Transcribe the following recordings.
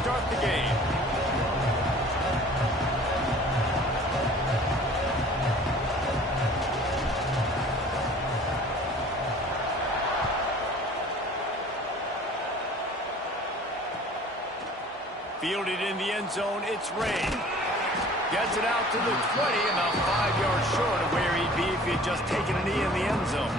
start the game. Fielded in the end zone, it's Ray. Gets it out to the 20, about 5 yards short of where he'd be if he'd just taken a knee in the end zone.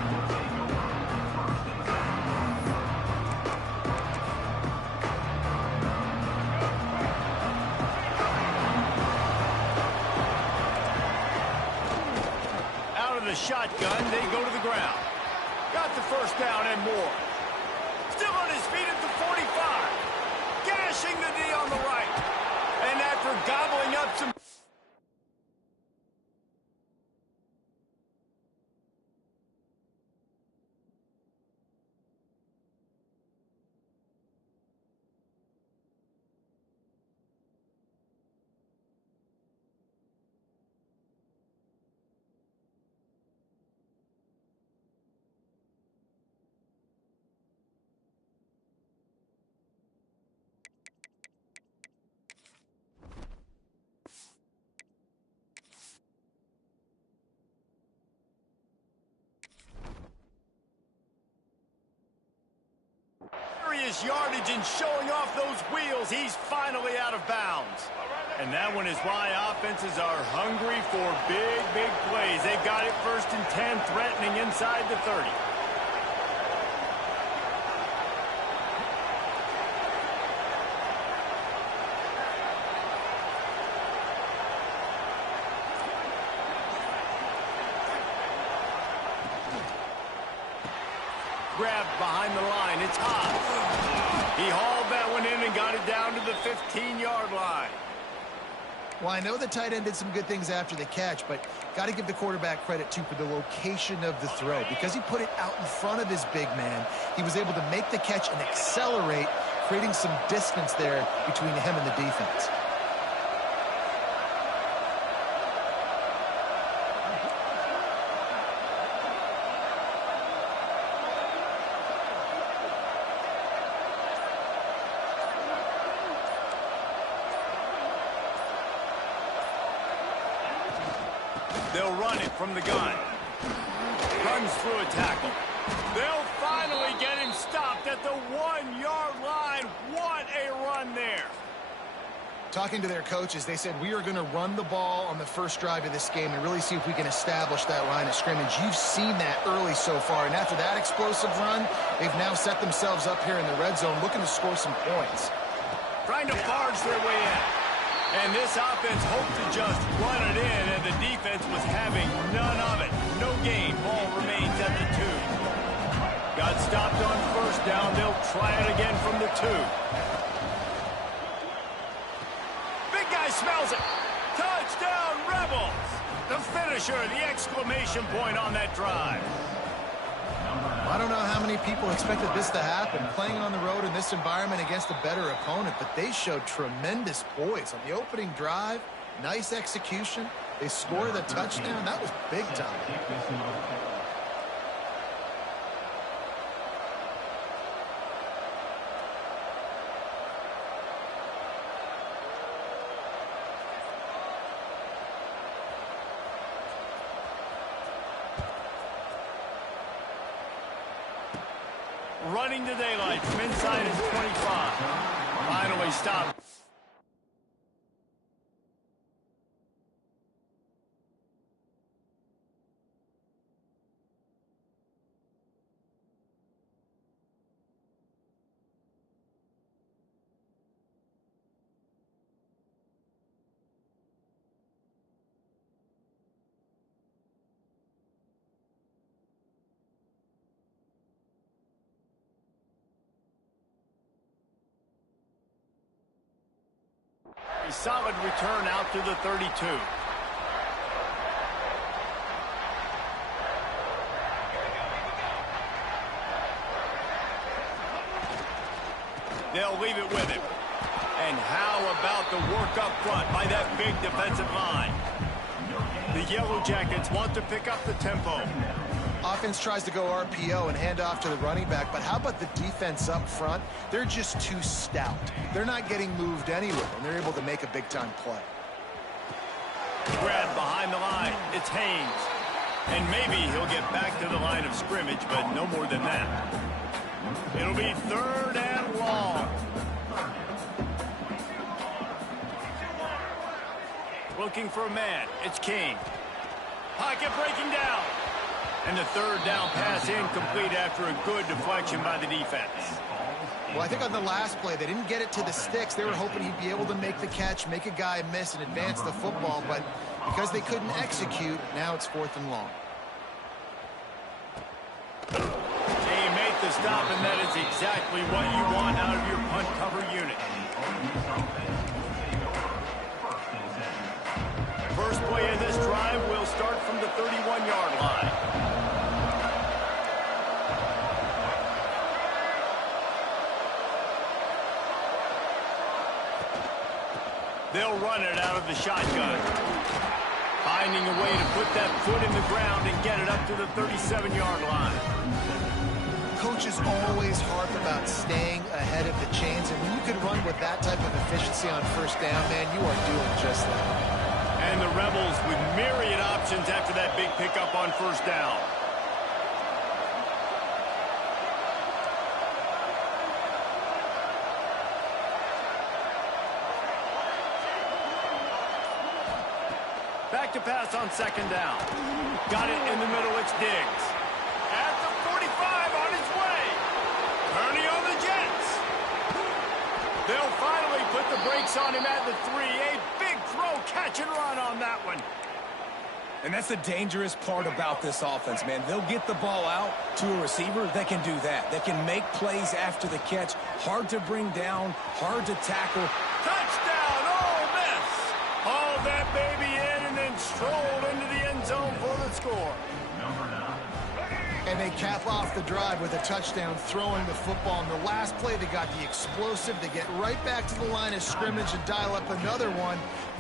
Out of the shotgun, they go to the ground. Got the first down and more. Still on his feet at the 45. Gashing the D on the right. And after gobbling up some... yardage and showing off those wheels. He's finally out of bounds. And that one is why offenses are hungry for big, big plays. They got it 1st and 10, threatening inside the 30. Grabbed behind the line. It's hot. He hauled that one in and got it down to the 15-yard line. Well, I know the tight end did some good things after the catch, but got to give the quarterback credit, too, for the location of the throw. Because he put it out in front of his big man, he was able to make the catch and accelerate, creating some distance there between him and the defense. They'll run it from the gun. Runs through a tackle. They'll finally get him stopped at the 1-yard line. What a run there. Talking to their coaches, they said, we are going to run the ball on the first drive of this game and really see if we can establish that line of scrimmage. You've seen that early so far, and after that explosive run, they've now set themselves up here in the red zone looking to score some points. Trying to barge their way in. And this offense hoped to just run it in, and the defense was having none of it. No gain. Ball remains at the 2. Got stopped on first down. They'll try it again from the 2. Big guy smells it. Touchdown, Rebels! The finisher, the exclamation point on that drive. I don't know how many people expected this to happen, playing on the road in this environment against a better opponent, but they showed tremendous poise on the opening drive. Nice execution. They scored a touchdown. That was big time. Running to daylight from inside his 25. Finally stopped. A solid return out to the 32. They'll leave it with him. And how about the work up front by that big defensive line? The Yellow Jackets want to pick up the tempo. Offense tries to go RPO and hand off to the running back, but how about the defense up front? They're just too stout. They're not getting moved anywhere, and they're able to make a big-time play. Grab behind the line. It's Haynes. And maybe he'll get back to the line of scrimmage, but no more than that. It'll be 3rd and long. Looking for a man. It's King. Pocket breaking down. And the 3rd down pass incomplete after a good deflection by the defense. Well, I think on the last play, they didn't get it to the sticks. They were hoping he'd be able to make the catch, make a guy miss, and advance the football. But because they couldn't execute, now it's 4th and long. He made the stop, and that is exactly what you want out of your punt cover unit. First play in this drive will start from the 31-yard line. They'll run it out of the shotgun. Finding a way to put that foot in the ground and get it up to the 37-yard line. Coaches always harp about staying ahead of the chains, and when you can run with that type of efficiency on 1st down, man, you are doing just that. And the Rebels with myriad options after that big pickup on 1st down. Back to pass on 2nd down. Got it in the middle, it's Diggs. At the 45 on his way. Turning on the Jets. They'll finally put the brakes on him at the 3. A big throw, catch and run on that one. And that's the dangerous part about this offense, man. They'll get the ball out to a receiver. They can do that. They can make plays after the catch. Hard to bring down, hard to tackle. Touchdown, Ole Miss. Hauled that baby in and then strolled into the end zone for the score. And they cap off the drive with a touchdown, throwing the football. In the last play, they got the explosive. They get right back to the line of scrimmage and dial up another one.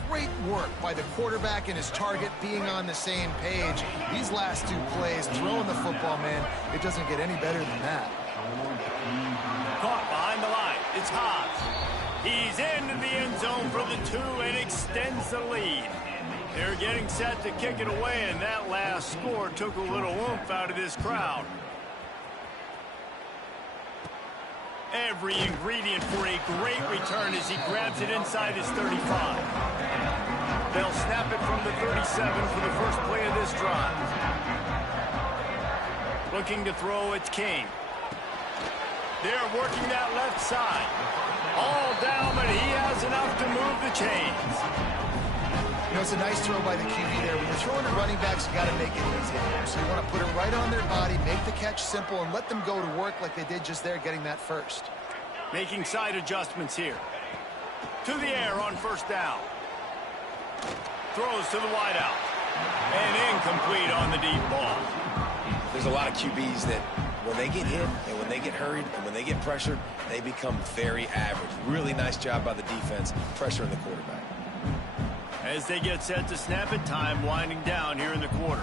Great work by the quarterback and his target being on the same page. These last 2 plays, throwing the football, man, it doesn't get any better than that. Caught behind the line. It's Haas. He's into the end zone for the 2 and extends the lead. They're getting set to kick it away, and that last score took a little oomph out of this crowd. Every ingredient for a great return as he grabs it inside his 35. They'll snap it from the 37 for the first play of this drive. Looking to throw, it's King. They're working that left side. All down, but he has enough to move the chains. You know, it's a nice throw by the QB there. When you're throwing to running backs, you got to make it easy. So you want to put it right on their body, make the catch simple, and let them go to work like they did just there, getting that first. Making side adjustments here. To the air on 1st down. Throws to the wideout. And incomplete on the deep ball. There's a lot of QBs that when they get hit and when they get hurried and when they get pressured, they become very average. Really nice job by the defense pressuring the quarterback. As they get set to snap it, time winding down here in the quarter.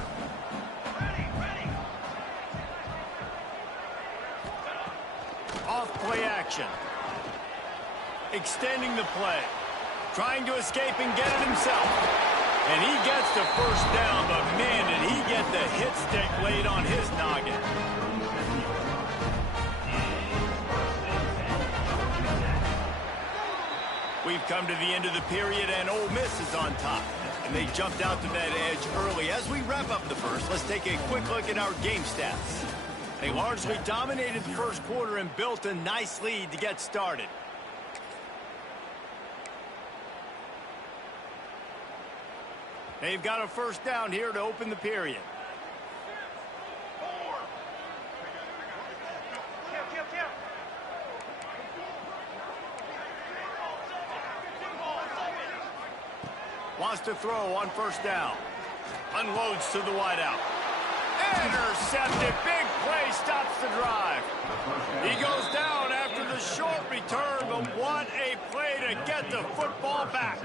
Off play action. Extending the play. Trying to escape and get it himself. And he gets the 1st down, but man, did he get the hit stick laid on his noggin. We've come to the end of the period, and Ole Miss is on top. And they jumped out to that edge early. As we wrap up the first, let's take a quick look at our game stats. They largely dominated the first quarter and built a nice lead to get started. They've got a 1st down here to open the period. Wants to throw on 1st down. Unloads to the wideout. Intercepted. Big play stops the drive. He goes down after the short return, but what a play to get the football back.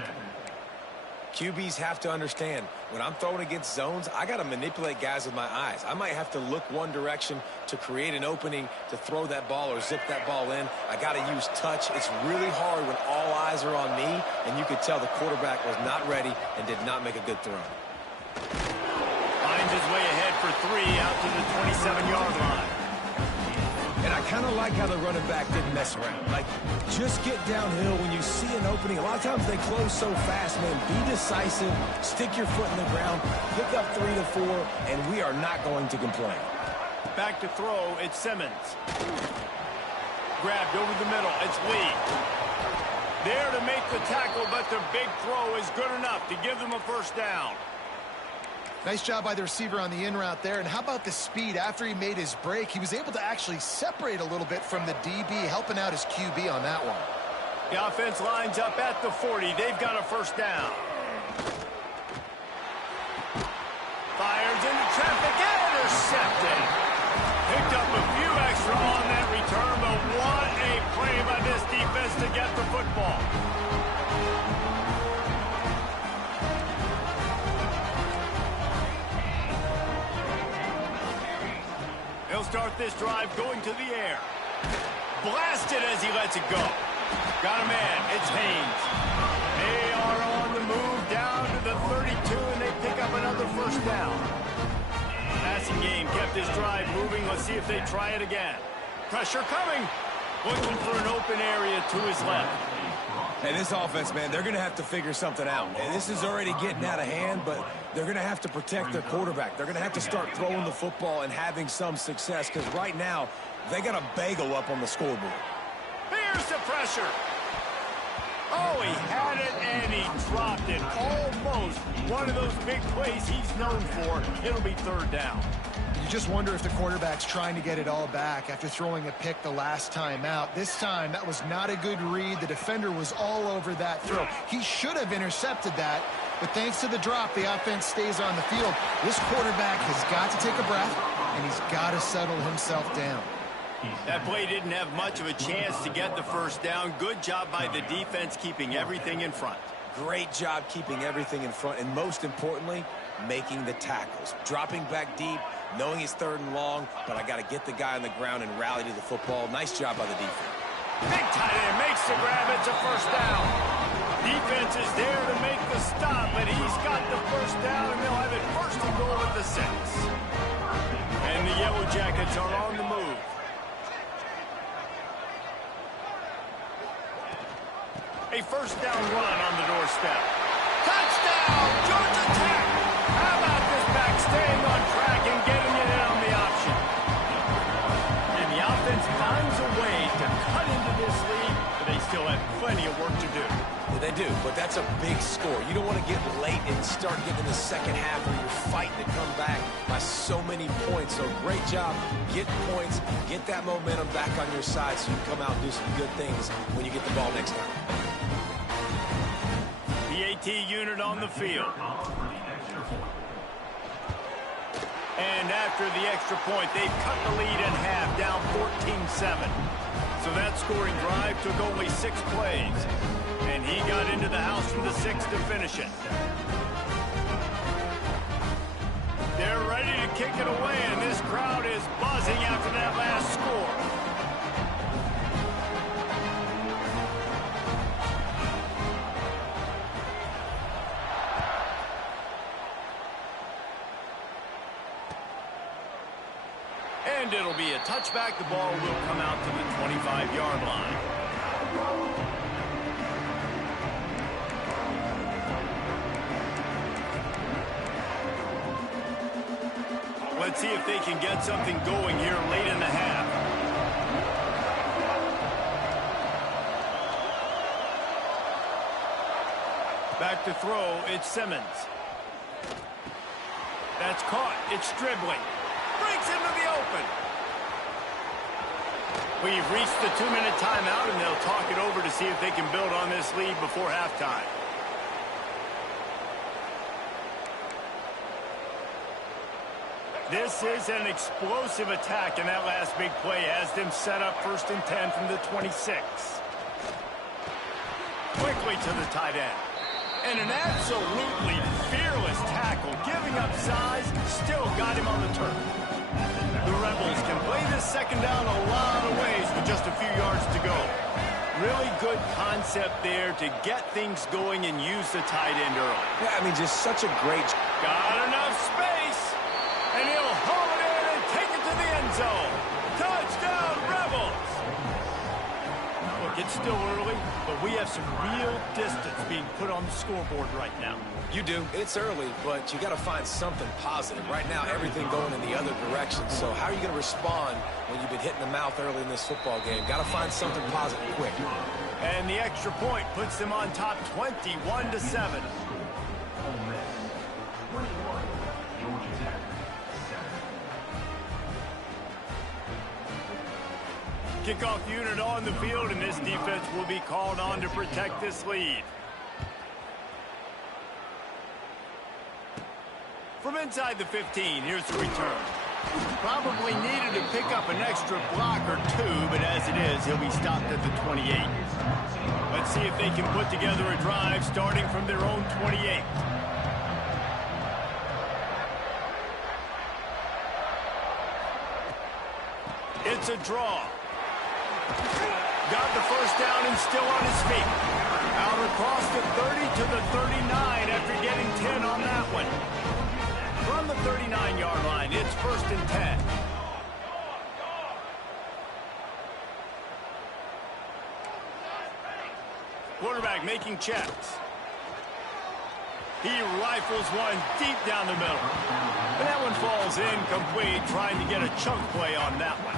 QBs have to understand, when I'm throwing against zones, I got to manipulate guys with my eyes. I might have to look one direction to create an opening to throw that ball or zip that ball in. I got to use touch. It's really hard when all eyes are on me, and you could tell the quarterback was not ready and did not make a good throw. Finds his way ahead for 3 out to the 27-yard line. And I kind of like how the running back didn't mess around. Like, just get downhill when you see an opening. A lot of times they close so fast, man. Be decisive, stick your foot in the ground, pick up 3 to 4, and we are not going to complain. Back to throw, it's Simmons. Grabbed over the middle, it's Lee. There to make the tackle, but the big throw is good enough to give them a first down. Nice job by the receiver on the in route there. And how about the speed? After he made his break, he was able to actually separate a little bit from the DB, helping out his QB on that one. The offense lines up at the 40. They've got a first down. Fires into traffic and intercepted. Picked up a few extra on that return, but what a play by this defense to get the football. He'll start this drive going to the air. Blasted as he lets it go. Got a man. It's Haynes. They are on the move down to the 32, and they pick up another first down. Passing game kept this drive moving. Let's see if they try it again. Pressure coming. Looking for an open area to his left. And this offense, man, they're going to have to figure something out. And this is already getting out of hand, but they're going to have to protect their quarterback. They're going to have to start throwing the football and having some success, because right now, they got a bagel up on the scoreboard. Here's the pressure. Oh, he had it, and he dropped it. Almost one of those big plays he's known for. It'll be third down. You just wonder if the quarterback's trying to get it all back after throwing a pick the last time out. This time, that was not a good read. The defender was all over that throw. He should have intercepted that, but thanks to the drop, the offense stays on the field. This quarterback has got to take a breath, and he's got to settle himself down. That play didn't have much of a chance to get the first down. Good job by the defense keeping everything in front. Great job keeping everything in front, and most importantly, making the tackles. Dropping back deep, knowing it's 3rd and long, but I got to get the guy on the ground and rally to the football. Nice job by the defense. Big tight end makes the grab. It's a first down. Defense is there to make the stop, but he's got the first down, and they'll have it first and goal at the 6. And the Yellow Jackets are on the move. A first down run on the doorstep. Touchdown, Georgia Tech. How about this back staying on track and getting it in on the option? And the offense finds a way to cut into this lead, but they still have plenty of work to do. Yeah, they do, but that's a big score. You don't want to get late and start getting the second half where you're fighting to come back by so many points. So great job getting points, get that momentum back on your side so you can come out and do some good things when you get the ball next time. The AT unit on the field. And after the extra point, they've cut the lead in half, down 14-7. So that scoring drive took only 6 plays. And he got into the house from the 6 to finish it. They're ready to kick it away, and this crowd is buzzing after that last score. And it'll be a touchback. The ball will come out to the 25-yard line. Let's see if they can get something going here late in the half. Back to throw, it's Simmons. That's caught. It's dribbling. Breaks into the open. We've reached the 2-minute timeout, and they'll talk it over to see if they can build on this lead before halftime. This is an explosive attack, and that last big play has them set up 1st and 10 from the 26. Quickly to the tight end. And an absolutely fearless tackle, giving up size, still got him on the turf. The Rebels can play this second down a lot of ways with just a few yards to go. Really good concept there to get things going and use the tight end early. Yeah, I mean, just such a great... Got enough space, and he'll haul it in and take it to the end zone. Touchdown, Rebels! Look, it's still early, but we have some real distance being put on the scoreboard right now. You do. It's early, but you got to find something positive. Right now, everything going in the other direction. So how are you going to respond when you've been hit in the mouth early in this football game? Got to find something positive quick. And the extra point puts them on top 21-7. Kickoff unit on the field, and this defense will be called on to protect this lead. From inside the 15, here's the return. Probably needed to pick up an extra block or two, but as it is, he'll be stopped at the 28. Let's see if they can put together a drive starting from their own 28. It's a draw. Got the first down and still on his feet. Out across the 30 to the 39 after getting 10 on that one. From the 39-yard line, it's 1st and 10. Quarterback making checks. He rifles one deep down the middle. And that one falls incomplete, trying to get a chunk play on that one.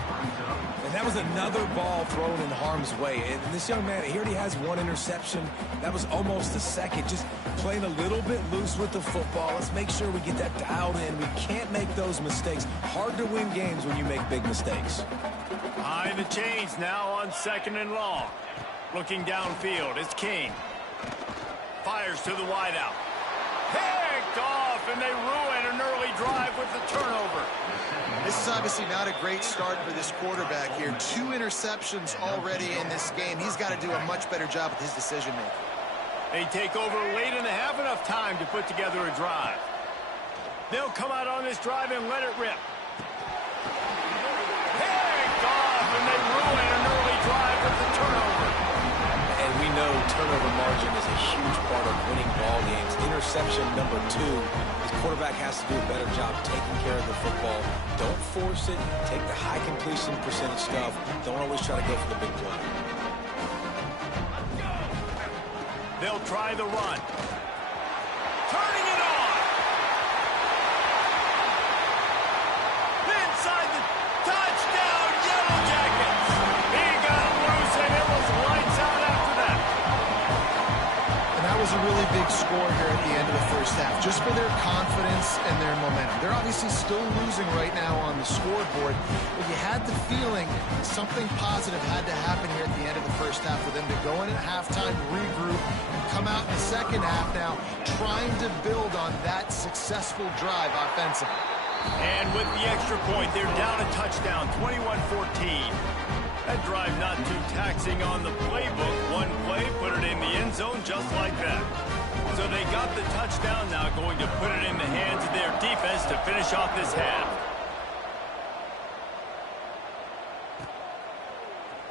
And that was another ball thrown in harm's way. And this young man, he already has one interception. That was almost the second. Just playing a little bit loose with the football. Let's make sure we get that dialed in. We can't make those mistakes. Hard to win games when you make big mistakes. Behind the chains now on 2nd and long. Looking downfield, it's King. Fires to the wideout. Picked off, and they ruin an early drive with the turnover. This is obviously not a great start for this quarterback here. 2 interceptions already in this game. He's got to do a much better job with his decision-making. They take over late and they have enough time to put together a drive. They'll come out on this drive and let it rip. Picked off, and they ruin an early drive with the turnover. And we know turnover margin is a huge part of winning ball games. Interception number 2. His quarterback has to do a better job taking care of the football. Don't force it. Take the high completion percentage stuff. Don't always try to go for the big play. They'll try the run. Turning it on. Inside the touchdown, Yellow Jackets. He got him loose, and it was lights out after that. And that was a really big score here at the end of the first half, just for their confidence and their momentum. They're obviously still losing right now on the scoreboard, but you had the feeling something positive had to happen here at the end of the first half for them to go in at halftime, regroup, and come out in the second half now trying to build on that successful drive offensively. And with the extra point, they're down a touchdown, 21-14. That drive not too taxing on the playbook. One play, put it in the end zone just like that. So they got the touchdown, now going to put it in the hands of their defense to finish off this half.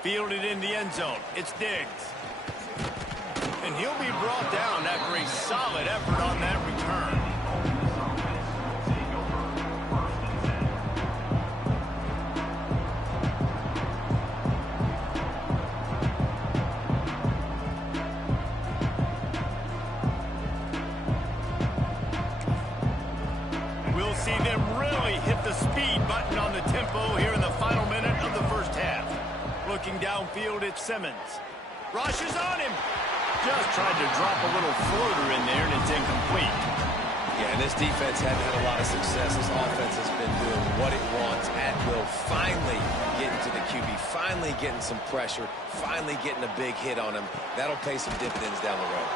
Fielded in the end zone. It's Diggs. And he'll be brought down after a solid effort on that return. We'll see them really hit the speed button on the tempo here in the final minute of the first half. Looking downfield at Simmons. Rushes on him. Just tried to drop a little floater in there, and it's incomplete. Yeah, and this defense hadn't had a lot of success. This offense has been doing what it wants at will. Finally getting to the QB, finally getting some pressure, finally getting a big hit on him. That'll pay some dividends down the road.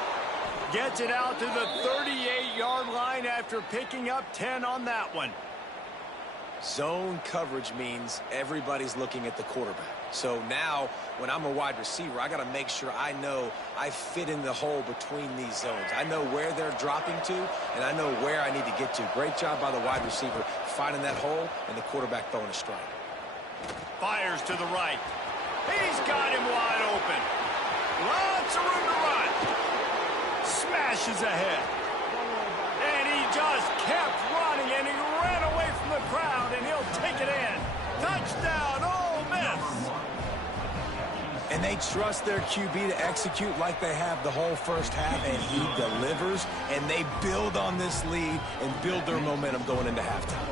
Gets it out to the 38-yard line after picking up 10 on that one. Zone coverage means everybody's looking at the quarterback. So now, when I'm a wide receiver, I got to make sure I know I fit in the hole between these zones. I know where they're dropping to, and I know where I need to get to. Great job by the wide receiver finding that hole, and the quarterback throwing a strike. Fires to the right. He's got him wide open. Lots of room to run. Smashes ahead. And he just kept running, and he ran away from the crowd, and he'll take it in. Touchdown, Ole Miss. And they trust their QB to execute like they have the whole first half, and he delivers, and they build on this lead and build their momentum going into halftime.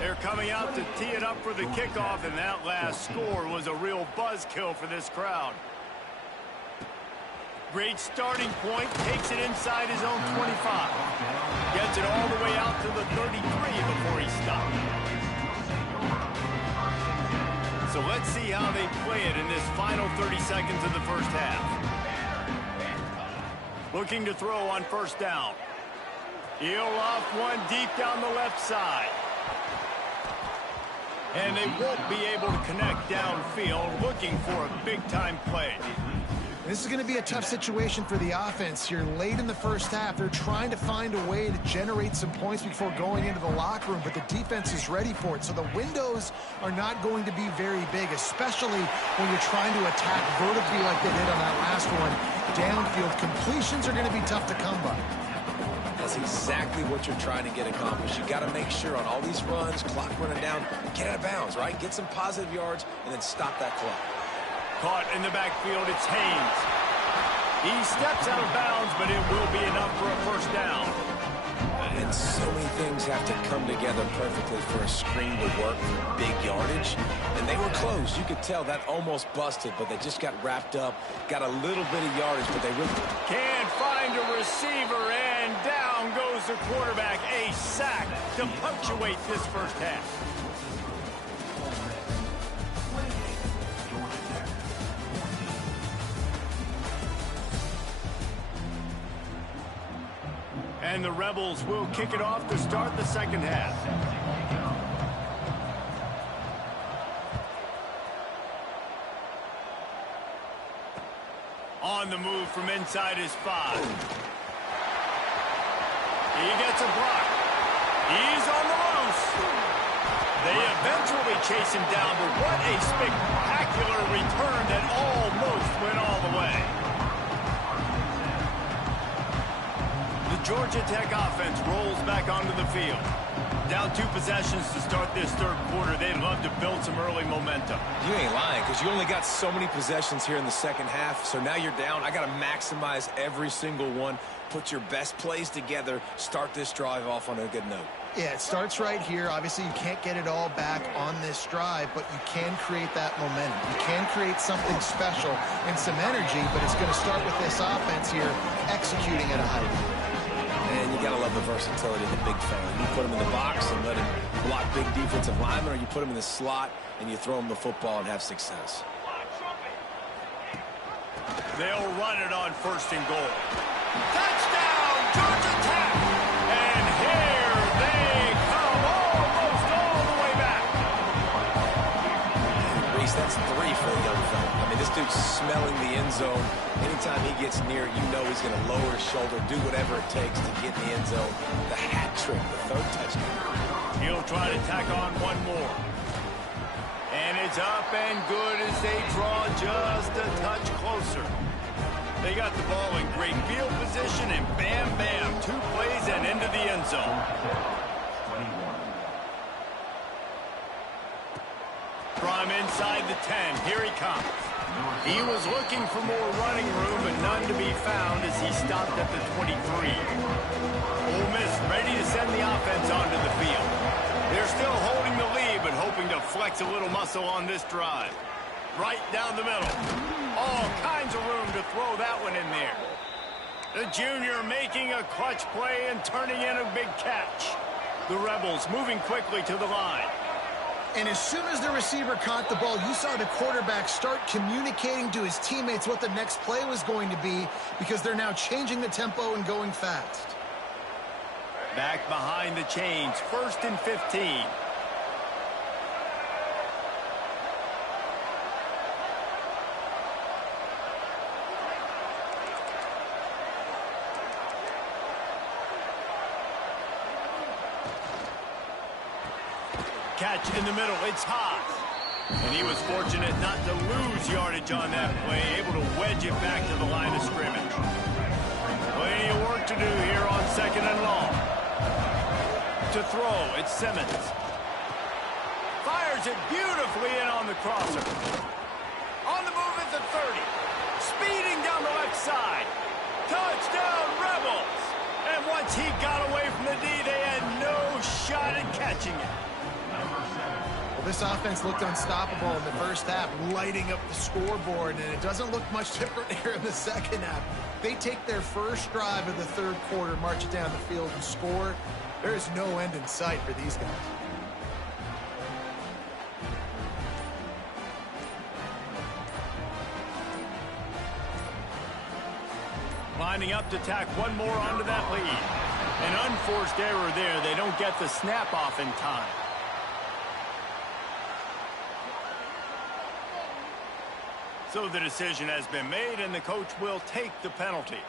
They're coming out to tee it up for the kickoff, and that last score was a real buzzkill for this crowd. Great starting point, takes it inside his own 25. Gets it all the way out to the 33 before he stops. So let's see how they play it in this final 30 seconds of the first half. Looking to throw on first down. He'll off one deep down the left side. And they won't be able to connect downfield, looking for a big-time play. This is going to be a tough situation for the offense here. Late in the first half, they're trying to find a way to generate some points before going into the locker room, but the defense is ready for it. So the windows are not going to be very big, especially when you're trying to attack vertically like they did on that last one. Downfield completions are going to be tough to come by. That's exactly what you're trying to get accomplished. You got to make sure on all these runs, clock running down, get out of bounds, right? Get some positive yards and then stop that clock. Caught in the backfield, it's Haynes. He steps out of bounds, but it will be enough for a first down. And so many things have to come together perfectly for a screen to work for big yardage. And they were close. You could tell that almost busted, but they just got wrapped up, got a little bit of yardage, but they really can't find a receiver, and down goes the quarterback. A sack to punctuate this first half. And the Rebels will kick it off to start the second half. On the move from inside his 5. He gets a block. He's on the loose. They eventually chase him down, but what a spectacular return that almost went all the way. Georgia Tech offense rolls back onto the field. Down 2 possessions to start this third quarter. They'd love to build some early momentum. You ain't lying, because you only got so many possessions here in the second half. So now you're down. I got to maximize every single one. Put your best plays together. Start this drive off on a good note. Yeah, it starts right here. Obviously, you can't get it all back on this drive, but you can create that momentum. You can create something special and some energy, but it's going to start with this offense here executing at a high level. And you got to love the versatility of the big fella. You put him in the box and let him block big defensive linemen, or you put him in the slot and you throw him the football and have success. They'll run it on first and goal. Touchdown, Georgia Tech! And here they come, almost all the way back. Reese, that's 3 for the young fella. I mean, this dude's smelling the end zone. Anytime he gets near, you know he's going to lower his shoulder, do whatever it takes to get in the end zone. The hat trick, the 3rd touchdown. He'll try to tack on one more. And it's up and good as they draw just a touch closer. They got the ball in great field position, and bam, bam, 2 plays and into the end zone. From inside the 10, here he comes. He was looking for more running room, but none to be found as he stopped at the 23. Ole Miss ready to send the offense onto the field. They're still holding the lead, but hoping to flex a little muscle on this drive. Right down the middle. All kinds of room to throw that one in there. The junior making a clutch play and turning in a big catch. The Rebels moving quickly to the line. And as soon as the receiver caught the ball, you saw the quarterback start communicating to his teammates what the next play was going to be, because they're now changing the tempo and going fast. Back behind the chains, 1st and 15. catch in the middle. It's high. And he was fortunate not to lose yardage on that play, able to wedge it back to the line of scrimmage. Plenty of work to do here on 2nd and long. To throw, it's Simmons. Fires it beautifully in on the crosser. On the move at the 30. Speeding down the left side. Touchdown, Rebels! And once he got away from the D, they had no shot at catching it. Well, this offense looked unstoppable in the first half, lighting up the scoreboard, and it doesn't look much different here in the second half. They take their first drive of the third quarter, march it down the field, and score. There is no end in sight for these guys. Lining up to tack one more onto that lead. An unforced error there. They don't get the snap off in time. So the decision has been made, and the coach will take the penalty.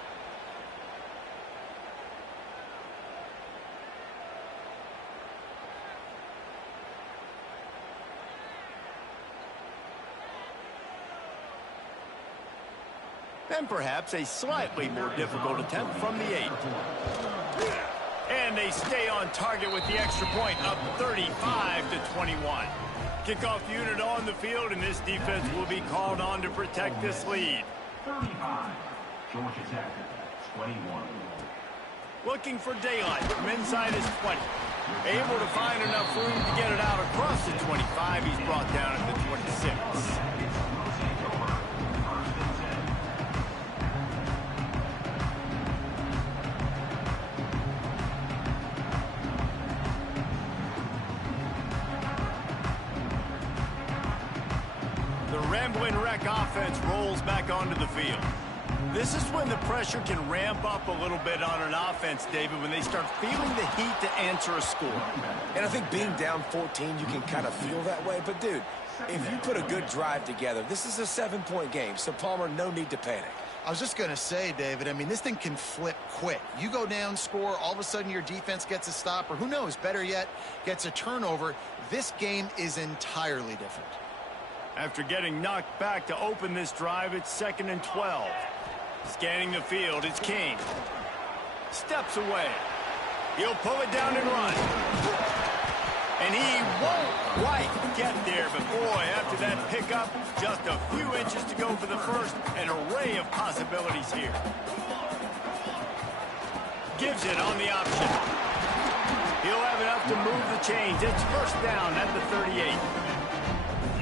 And perhaps a slightly more difficult attempt from the 8. And they stay on target with the extra point, up 35-21. Kickoff unit on the field, and this defense will be called on to protect this lead. 35, Georgia Tech, 21. Looking for daylight from inside his 20. Able to find enough room to get it out across the 25. He's brought down at the 26. Rambling Wreck offense rolls back onto the field. This is when the pressure can ramp up a little bit on an offense, David, when they start feeling the heat to answer a score. And I think being down 14, you can kind of feel that way. But, dude, if you put a good drive together, this is a 7-point game. So, Palmer, no need to panic. I was just going to say, David, I mean, this thing can flip quick. You go down, score, all of a sudden your defense gets a stop, or who knows, better yet, gets a turnover. This game is entirely different. After getting knocked back to open this drive, it's 2nd and 12. Scanning the field, it's King. Steps away. He'll pull it down and run. And he won't quite get there, but boy, after that pickup, just a few inches to go for the first. An array of possibilities here. Gives it on the option. He'll have enough to move the chains. It's first down at the 38.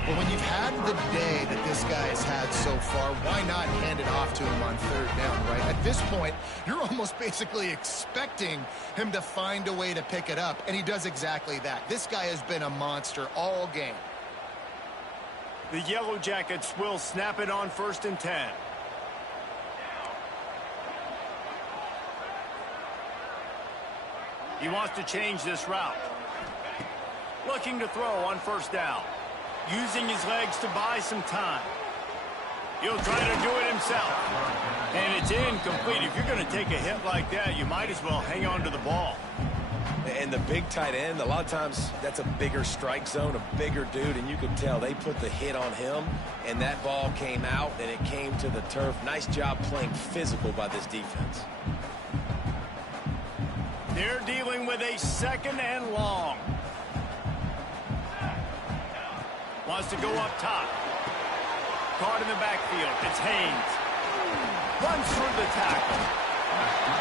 But when you've had the day that this guy has had so far, why not hand it off to him on third down, right? At this point, you're almost basically expecting him to find a way to pick it up, and he does exactly that. This guy has been a monster all game. The Yellow Jackets will snap it on 1st and 10. He wants to change this route. Looking to throw on 1st down. Using his legs to buy some time. He'll try to do it himself. And it's incomplete. If you're going to take a hit like that, you might as well hang on to the ball. And the big tight end, a lot of times that's a bigger strike zone, a bigger dude, and you can tell they put the hit on him, and that ball came out, and it came to the turf. Nice job playing physical by this defense. They're dealing with a 2nd and long. Wants to go up top. Caught in the backfield. It's Haynes. Runs through the tackle.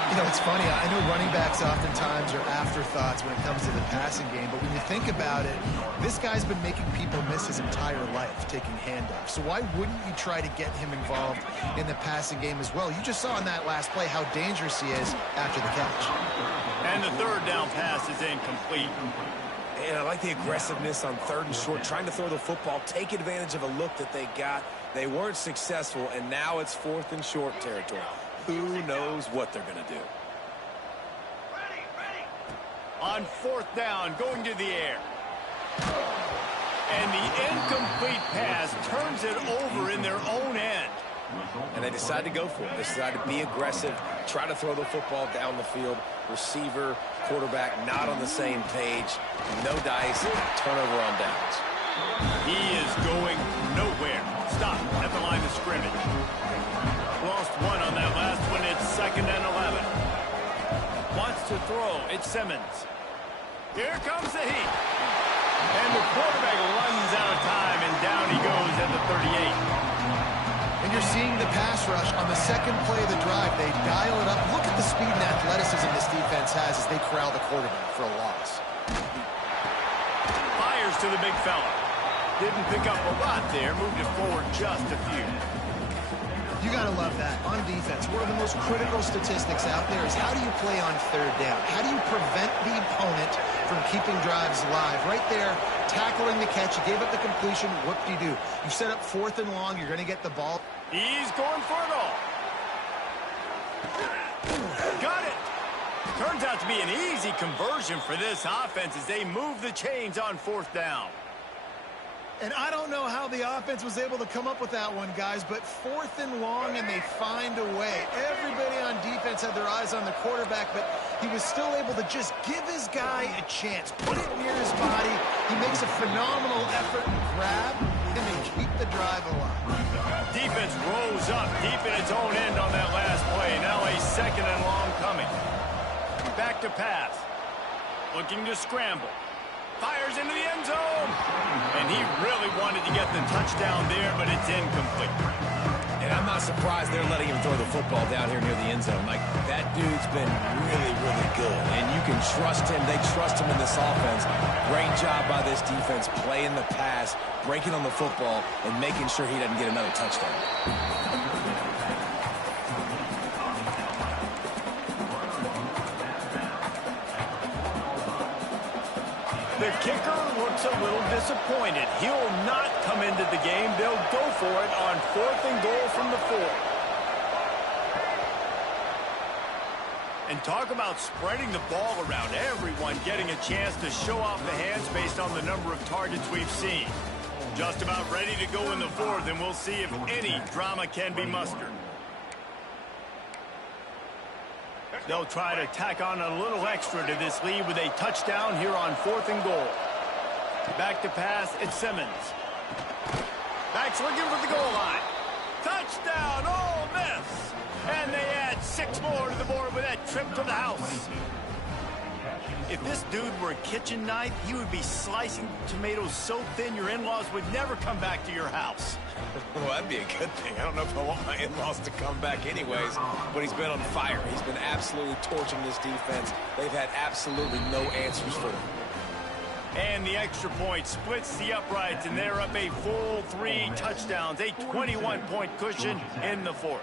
You know, it's funny. I know running backs oftentimes are afterthoughts when it comes to the passing game, but when you think about it, this guy's been making people miss his entire life taking handoffs. So why wouldn't you try to get him involved in the passing game as well? You just saw in that last play how dangerous he is after the catch. And the 3rd down pass is incomplete. And I like the aggressiveness on 3rd and short, trying to throw the football, take advantage of a look that they got. They weren't successful, and now it's 4th and short territory. Who knows what they're going to do? On 4th down, going to the air. And the incomplete pass turns it over in their own end. And they decide to go for it. They decide to be aggressive, try to throw the football down the field. Receiver, quarterback, not on the same page. No dice, turnover on downs. He is going nowhere. Stop at the line of scrimmage. Lost one on that last one. It's 2nd and 11. Wants to throw. It's Simmons. Here comes the heat. And the quarterback runs out of time, and down he goes at the 38. And you're seeing the pass rush on the second play of the drive. They dial it up. Look at the speed and athleticism this defense has as they corral the quarterback for a loss. Fires to the big fella. Didn't pick up a lot there. Moved it forward just a few. You got to love that. On defense, one of the most critical statistics out there is how do you play on 3rd down? How do you prevent the opponent from keeping drives alive? Right there, tackling the catch. You gave up the completion. What do? You set up 4th and long. You're going to get the ball. He's going for it all. Got it. Turns out to be an easy conversion for this offense as they move the chains on 4th down. And I don't know how the offense was able to come up with that one, guys, but 4th and long, and they find a way. Everybody on defense had their eyes on the quarterback, but he was still able to just give his guy a chance, put it near his body. He makes a phenomenal effort and grab, and they keep the drive alive. Defense rose up deep in its own end on that last play. Now a 2nd and long coming. Back to pass. Looking to scramble. Fires into the end zone. And he really wanted to get the touchdown there, but it's incomplete. And I'm not surprised they're letting him throw the football down here near the end zone. Like, that dude's been really, really good. And you can trust him. They trust him in this offense. Great job by this defense playing the pass, breaking on the football, and making sure he doesn't get another touchdown. The kicker looks a little disappointed. He'll not come into the game. They'll go for it on 4th and goal from the 4. And talk about spreading the ball around. Everyone getting a chance to show off the hands based on the number of targets we've seen. Just about ready to go in the 4th, and we'll see if any drama can be mustered. They'll try to tack on a little extra to this lead with a touchdown here on 4th and goal. Back to pass, it's Simmons. Back's looking for the goal line. Touchdown, Ole Miss! And they add 6 more to the board with that trip to the house. If this dude were a kitchen knife, he would be slicing tomatoes so thin your in-laws would never come back to your house. Well, that'd be a good thing. I don't know if I want my in-laws to come back anyways, but he's been on fire. He's been absolutely torching this defense. They've had absolutely no answers for him. And the extra point splits the uprights, and they're up a full 3 touchdowns, a 21-point cushion in the 4th.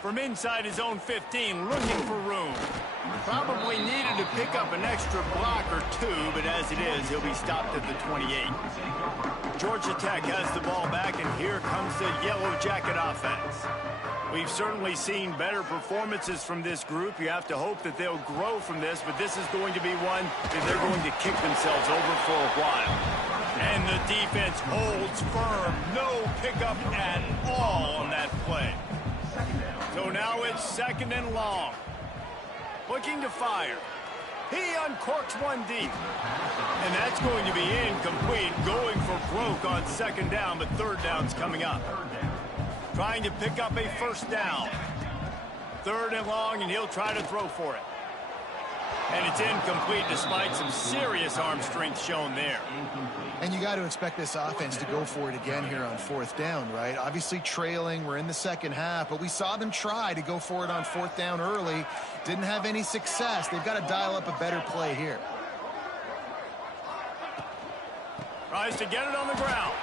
From inside his own 15, looking for room. Probably needed to pick up an extra block or 2, but as it is, he'll be stopped at the 28. Georgia Tech has the ball back, and here comes the Yellow Jacket offense. We've certainly seen better performances from this group. You have to hope that they'll grow from this, but this is going to be one that they're going to kick themselves over for a while. And the defense holds firm. No pickup at all on that play. So now it's 2nd and long. Looking to fire. He uncorks one deep. And that's going to be incomplete. Going for broke on 2nd down, but 3rd down's coming up. Trying to pick up a 1st down. 3rd and long, and he'll try to throw for it. And it's incomplete despite some serious arm strength shown there. And you got to expect this offense to go for it again here on 4th down, right? Obviously trailing, we're in the 2nd half, but we saw them try to go for it on 4th down early. Didn't have any success. They've got to dial up a better play here. Tries to get it on the ground.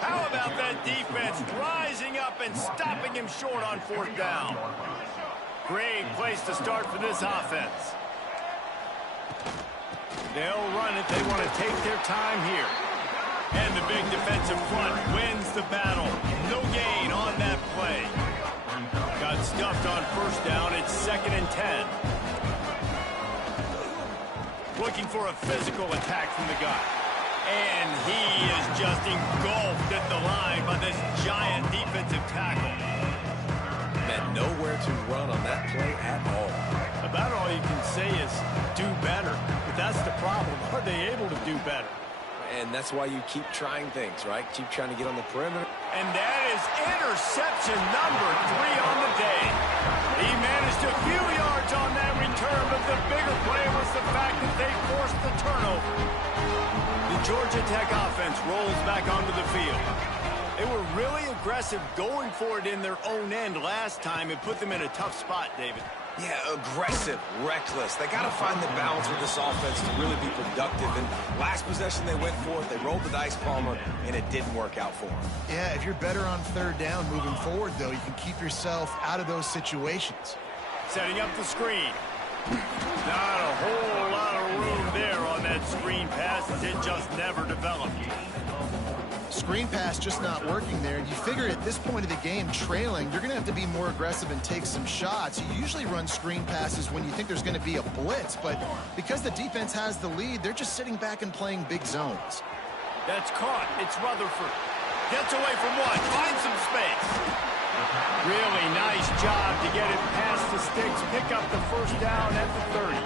How about that defense rising up and stopping him short on 4th down? Great place to start for this offense. They'll run it. They want to take their time here. And the big defensive front wins the battle. No gain on that play. Got stuffed on 1st down. It's 2nd and 10. Looking for a physical attack from the guy. And he is just engulfed at the line by this giant defensive tackle. Man, nowhere to run on that play at all. About all you can say is do better. But that's the problem. Are they able to do better? And that's why you keep trying things, right? Keep trying to get on the perimeter. And that is interception number 3 on the day. He managed a few yards on that return, but the bigger play was the fact that they forced the turnover. The Georgia Tech offense rolls back onto the field. They were really aggressive going for it in their own end last time and put them in a tough spot, David. Yeah, aggressive, reckless. They got to find the balance with this offense to really be productive. And last possession they went for it, they rolled the dice, Palmer, and it didn't work out for them. Yeah, if you're better on third down moving forward, though, you can keep yourself out of those situations. Setting up the screen. Not a whole lot of room there on that screen pass as it just never developed. Screen pass just not working there. And you figure at this point of the game, trailing, you're going to have to be more aggressive and take some shots. You usually run screen passes when you think there's going to be a blitz, but because the defense has the lead, they're just sitting back and playing big zones. That's caught. It's Rutherford. Gets away from one. Finds some space. Really nice job to get it past the sticks. Pick up the first down at the 30.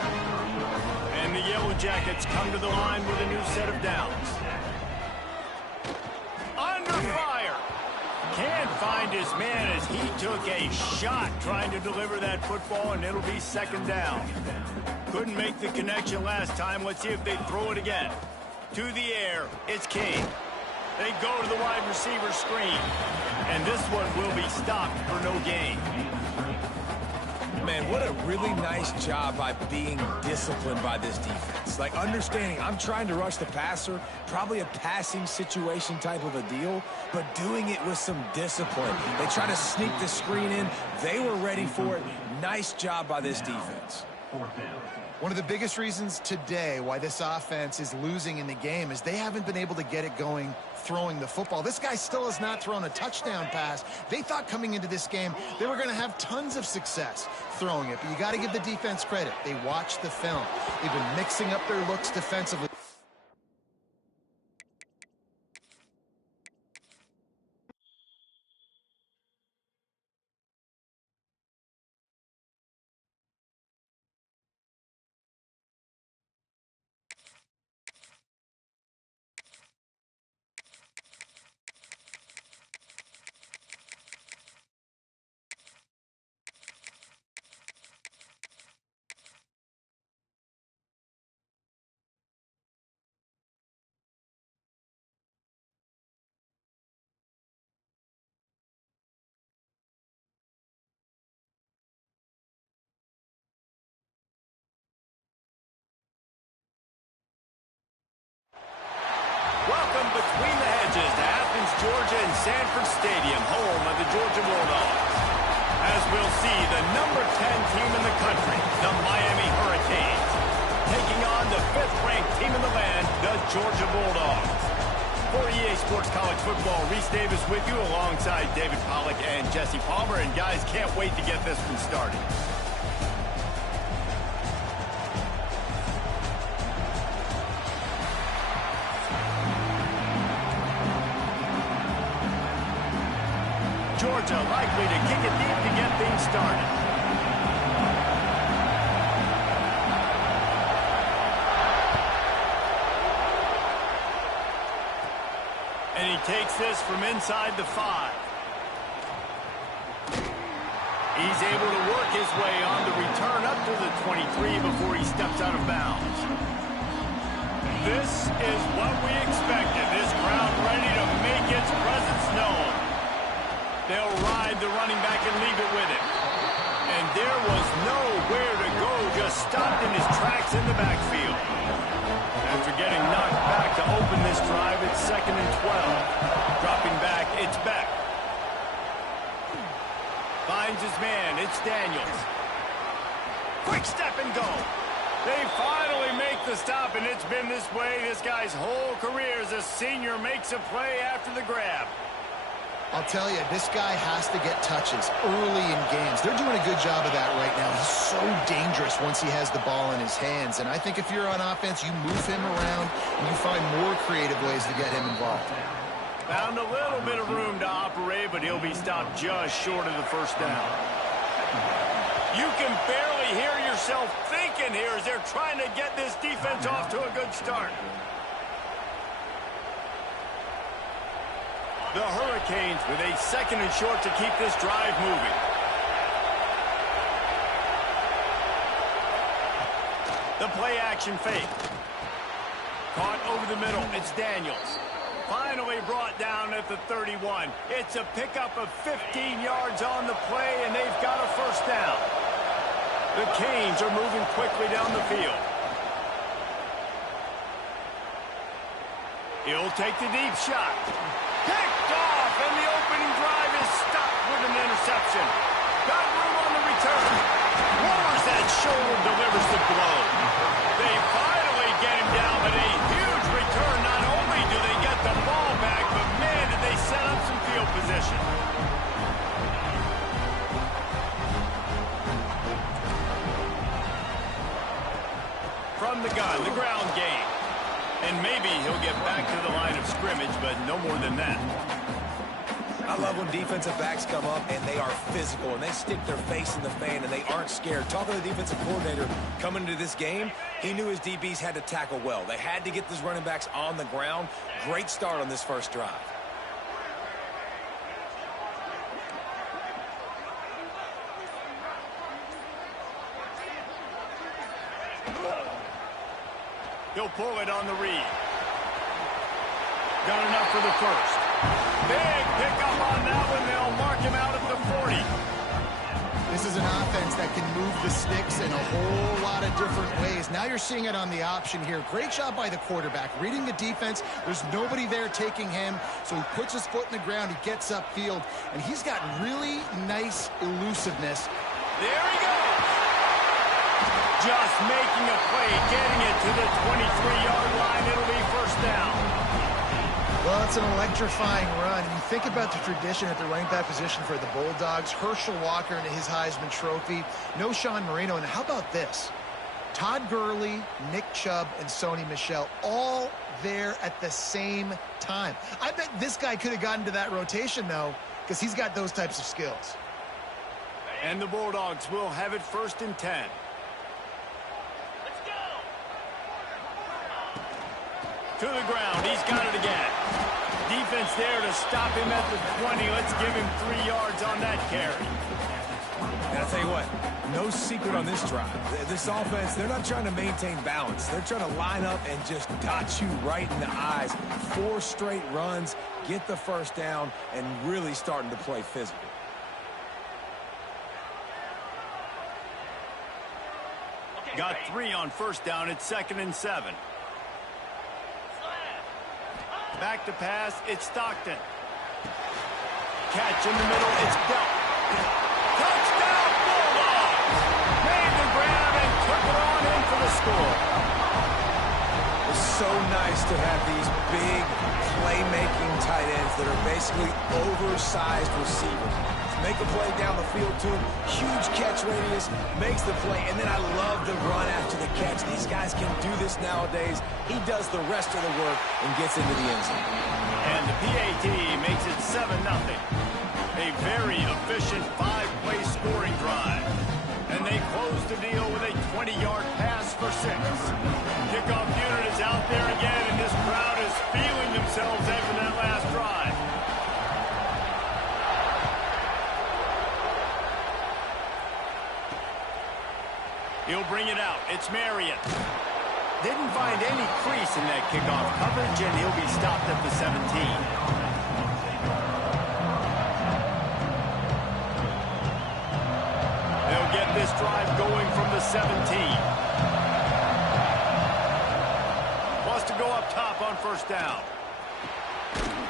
And the Yellow Jackets come to the line with a new set of downs. Under fire. Can't find his man as he took a shot trying to deliver that football, and it'll be second down. Couldn't make the connection last time. Let's see if they throw it again. To the air, it's King. They go to the wide receiver screen, and this one will be stopped for no gain. Man, what a really nice job by being disciplined by this defense. Like, understanding I'm trying to rush the passer, probably a passing situation type of a deal, but doing it with some discipline. They try to sneak the screen in. They were ready for it. Nice job by this defense. One of the biggest reasons today why this offense is losing in the game is they haven't been able to get it going throwing the football. This guy still has not thrown a touchdown pass. They thought coming into this game they were going to have tons of success throwing it, but you got to give the defense credit. They watched the film. They've been mixing up their looks defensively. Welcome between the hedges to Athens, Georgia and Sanford Stadium, home of the Georgia Bulldogs. As we'll see, the number 10 team in the country, the Miami Hurricanes, taking on the 5th-ranked team in the land, the Georgia Bulldogs. For EA Sports College Football, Reese Davis with you alongside David Pollack and Jesse Palmer. And guys, can't wait to get this one started. Georgia likely to kick it deep to get things started. And he takes this from inside the 5. He's able to work his way on the return up to the 23 before he steps out of bounds. This is what we expected. This crowd ready to make its presence known. They'll ride the running back and leave it with him. And there was nowhere to go, just stopped in his tracks in the backfield. After getting knocked back to open this drive, it's 2nd and 12. Dropping back, it's Beck. Finds his man, it's Daniels. Quick step and go. They finally make the stop, and it's been this way this guy's whole career as a senior makes a play after the grab. I'll tell you, this guy has to get touches early in games. They're doing a good job of that right now. He's so dangerous once he has the ball in his hands. And I think if you're on offense, you move him around and you find more creative ways to get him involved. Found a little bit of room to operate, but he'll be stopped just short of the first down. You can barely hear yourself thinking here as they're trying to get this defense off to a good start. The Hurricanes with a 2nd and short to keep this drive moving. The play action fake. Caught over the middle. It's Daniels. Finally brought down at the 31. It's a pickup of 15 yards on the play, and they've got a first down. The Canes are moving quickly down the field. He'll take the deep shot. Picked off, and the opening drive is stopped with an interception. Got room on the return. Lowers that shoulder, delivers the blow. They finally get him down, but a huge return. Not only do they get the ball back, but man, did they set up some field position. From the gun, the ground game. And maybe he'll get back to the line of scrimmage, but no more than that. I love when defensive backs come up and they are physical and they stick their face in the fan and they aren't scared. Talking to the defensive coordinator coming into this game, he knew his DBs had to tackle well. They had to get these running backs on the ground. Great start on this first drive. He'll pull it on the read. Got enough for the first. Big pickup on that one. They'll mark him out at the 40. This is an offense that can move the sticks in a whole lot of different ways. Now you're seeing it on the option here. Great job by the quarterback. Reading the defense. There's nobody there taking him, so he puts his foot in the ground. He gets upfield, and he's got really nice elusiveness. There he goes. Just making a play, getting it to the 23-yard line. It'll be first down. Well, it's an electrifying run. And you think about the tradition at the running back position for the Bulldogs. Herschel Walker and his Heisman Trophy. No Sean Marino. And how about this? Todd Gurley, Nick Chubb, and Sony Michel all there at the same time. I bet this guy could have gotten to that rotation, though, because he's got those types of skills. And the Bulldogs will have it 1st and 10. To the ground. He's got it again. Defense there to stop him at the 20. Let's give him 3 yards on that carry. And I'll tell you what, no secret on this drive. This offense, they're not trying to maintain balance. They're trying to line up and just dot you right in the eyes. 4 straight runs, get the first down, and really starting to play physical. Got 3 on first down. It's 2nd and 7. Back to pass, it's Stockton. Catch in the middle, it's Belt. Touchdown, Bulldogs! Made the grab and took it on in for the score. It's so nice to have these big playmaking tight ends that are basically oversized receivers. Make a play down the field to him, huge catch radius, makes the play, and then I love the run after the catch. These guys can do this nowadays. He does the rest of the work and gets into the end zone. And the PAT makes it 7-0. A very efficient 5-play scoring drive. And they close the deal with a 20-yard pass for 6. Kickoff unit is out there again, and this crowd is feeling themselves after that last drive. He'll bring it out. It's Marion. Didn't find any crease in that kickoff coverage, and he'll be stopped at the 17. They'll get this drive going from the 17. Wants to go up top on first down.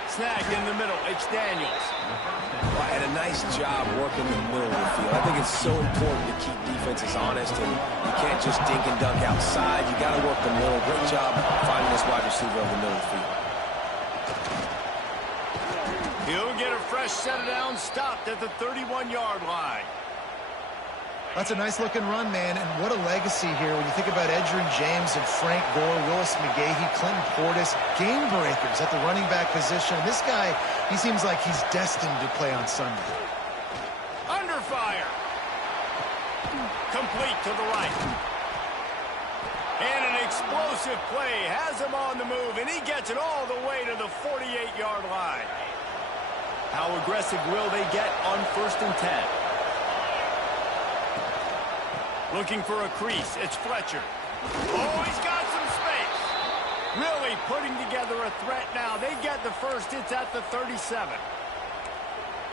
Snagged in the middle. It's Daniels. Well, and a nice job working in the middle of the field. I think it's so important to keep defenses honest, and you can't just dink and dunk outside. You got to work the middle. Great job finding this wide receiver over the middle of the field. He'll get a fresh set of downs stopped at the 31-yard line. That's a nice-looking run, man, and what a legacy here when you think about Edgerrin James and Frank Gore, Willis McGahee, Clinton Portis, game breakers at the running back position. This guy, he seems like he's destined to play on Sunday. Under fire. Complete to the right. And an explosive play has him on the move, and he gets it all the way to the 48-yard line. How aggressive will they get on 1st and 10? Looking for a crease. It's Fletcher. Oh, he's got some space. Really putting together a threat now. They get the first. It's at the 37.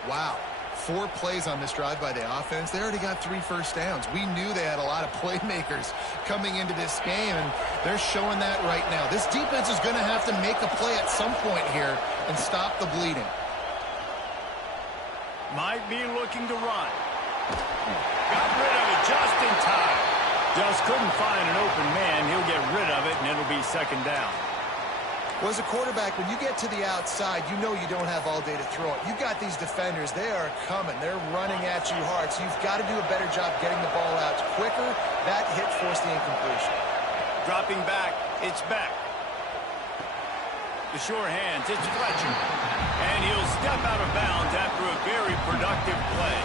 Wow. 4 plays on this drive by the offense. They already got 3 first downs. We knew they had a lot of playmakers coming into this game, and they're showing that right now. This defense is going to have to make a play at some point here and stop the bleeding. Might be looking to run. Got rid of it just in time. Just couldn't find an open man. He'll get rid of it, and it'll be 2nd down. Well, as a quarterback, when you get to the outside, you know you don't have all day to throw it. You've got these defenders. They are coming. They're running at you hard, so you've got to do a better job getting the ball out quicker. That hit forced the incompletion. Dropping back, it's Beck. The sure hands, it's Fletcher. And he'll step out of bounds after a very productive play.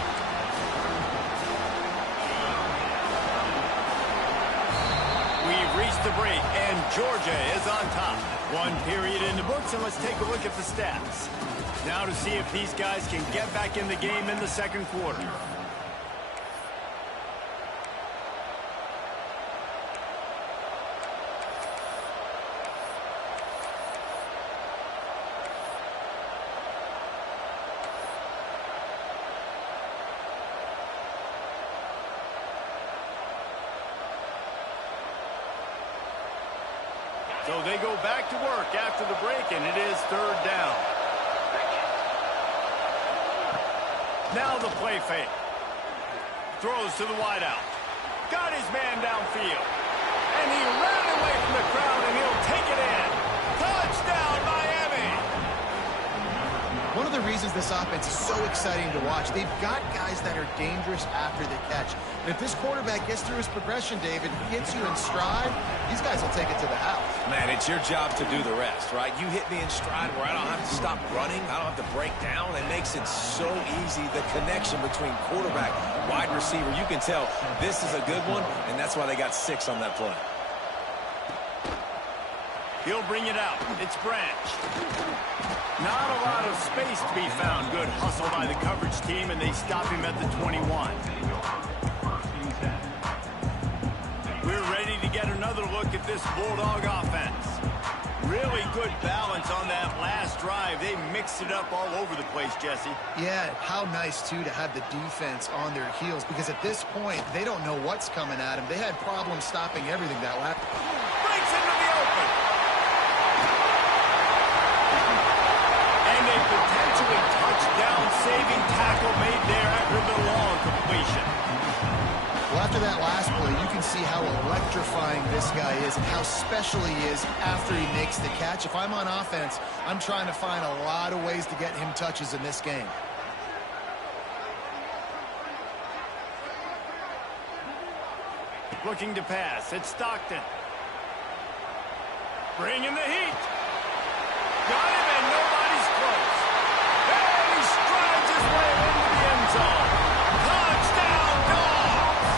We've reached the break, and Georgia is on top. 1 period in the books, and let's take a look at the stats. Now to see if these guys can get back in the game in the 2nd quarter. So they go back to work after the break, and it is 3rd down. Now the play fake. Throws to the wideout. Got his man downfield. And he ran away from the crowd, and he'll take it in. Touchdown, Miami! One of the reasons this offense is so exciting to watch, they've got guys that are dangerous after the catch. And if this quarterback gets through his progression, David, hits you in stride, these guys will take it to the house. Man, it's your job to do the rest, right? You hit me in stride where I don't have to stop running. I don't have to break down. It makes it so easy, the connection between quarterback, wide receiver. You can tell this is a good one, and that's why they got 6 on that play. He'll bring it out. It's Branch. Not a lot of space to be found. Good hustle by the coverage team, and they stop him at the 21. We're ready to get another look at this Bulldog offense. Really good balance on that last drive. They mixed it up all over the place, Jesse. Yeah, how nice, too, to have the defense on their heels, because at this point, they don't know what's coming at them. They had problems stopping everything that lap. Breaks into the open. And a potentially touchdown-saving tackle made there after the long completion. Well, after that last play, you can see how electrifying this guy is and how special he is after he makes the catch. If I'm on offense, I'm trying to find a lot of ways to get him touches in this game. Looking to pass. It's Stockton. Bringing the heat. Got him, and nobody's close. And he strides his way into the end zone. Touchdown, Dogs!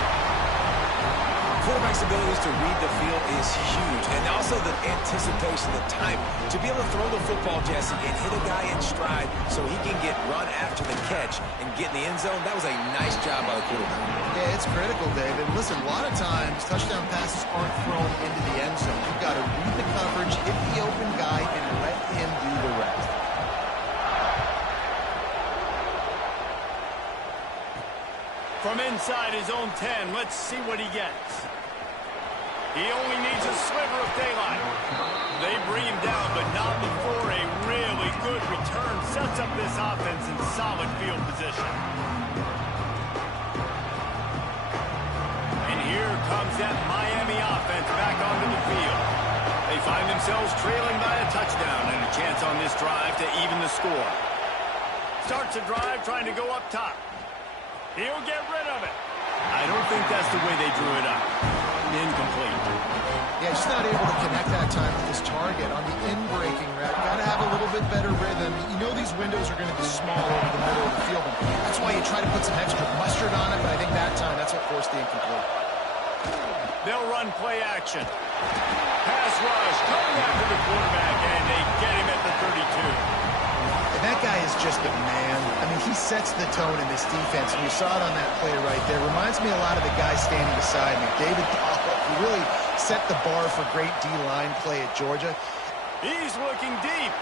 Quarterback's abilities to read the field is huge, and also the anticipation, the time to be able to throw the football, Jesse, and hit a guy in stride so he can get run after the catch and get in the end zone. That was a nice job by the quarterback. Yeah, it's critical, David. Listen, a lot of times, touchdown passes aren't thrown into the end zone. You've got to read the coverage, hit the open guy, and let him do the rest. From inside his own 10, let's see what he gets. He only needs a sliver of daylight. They bring him down, but not before a really good return sets up this offense in solid field position. And here comes that Miami offense back onto the field. They find themselves trailing by a touchdown and a chance on this drive to even the score. Starts a drive trying to go up top. He'll get rid of it. I don't think that's the way they drew it up. Incomplete. Yeah, just not able to connect that time with his target on the in-breaking route. Got to have a little bit better rhythm. You know these windows are going to be small over the middle of the field. And that's why you try to put some extra mustard on it, but I think that time that's what forced the incomplete. They'll run play action. Pass rush coming after the quarterback, and they get him at the 32. And that guy is just a man. I mean, he sets the tone in this defense, and you saw it on that play right there. Reminds me a lot of the guy standing beside me, David Pollack, who really set the bar for great D-line play at Georgia. He's looking deep.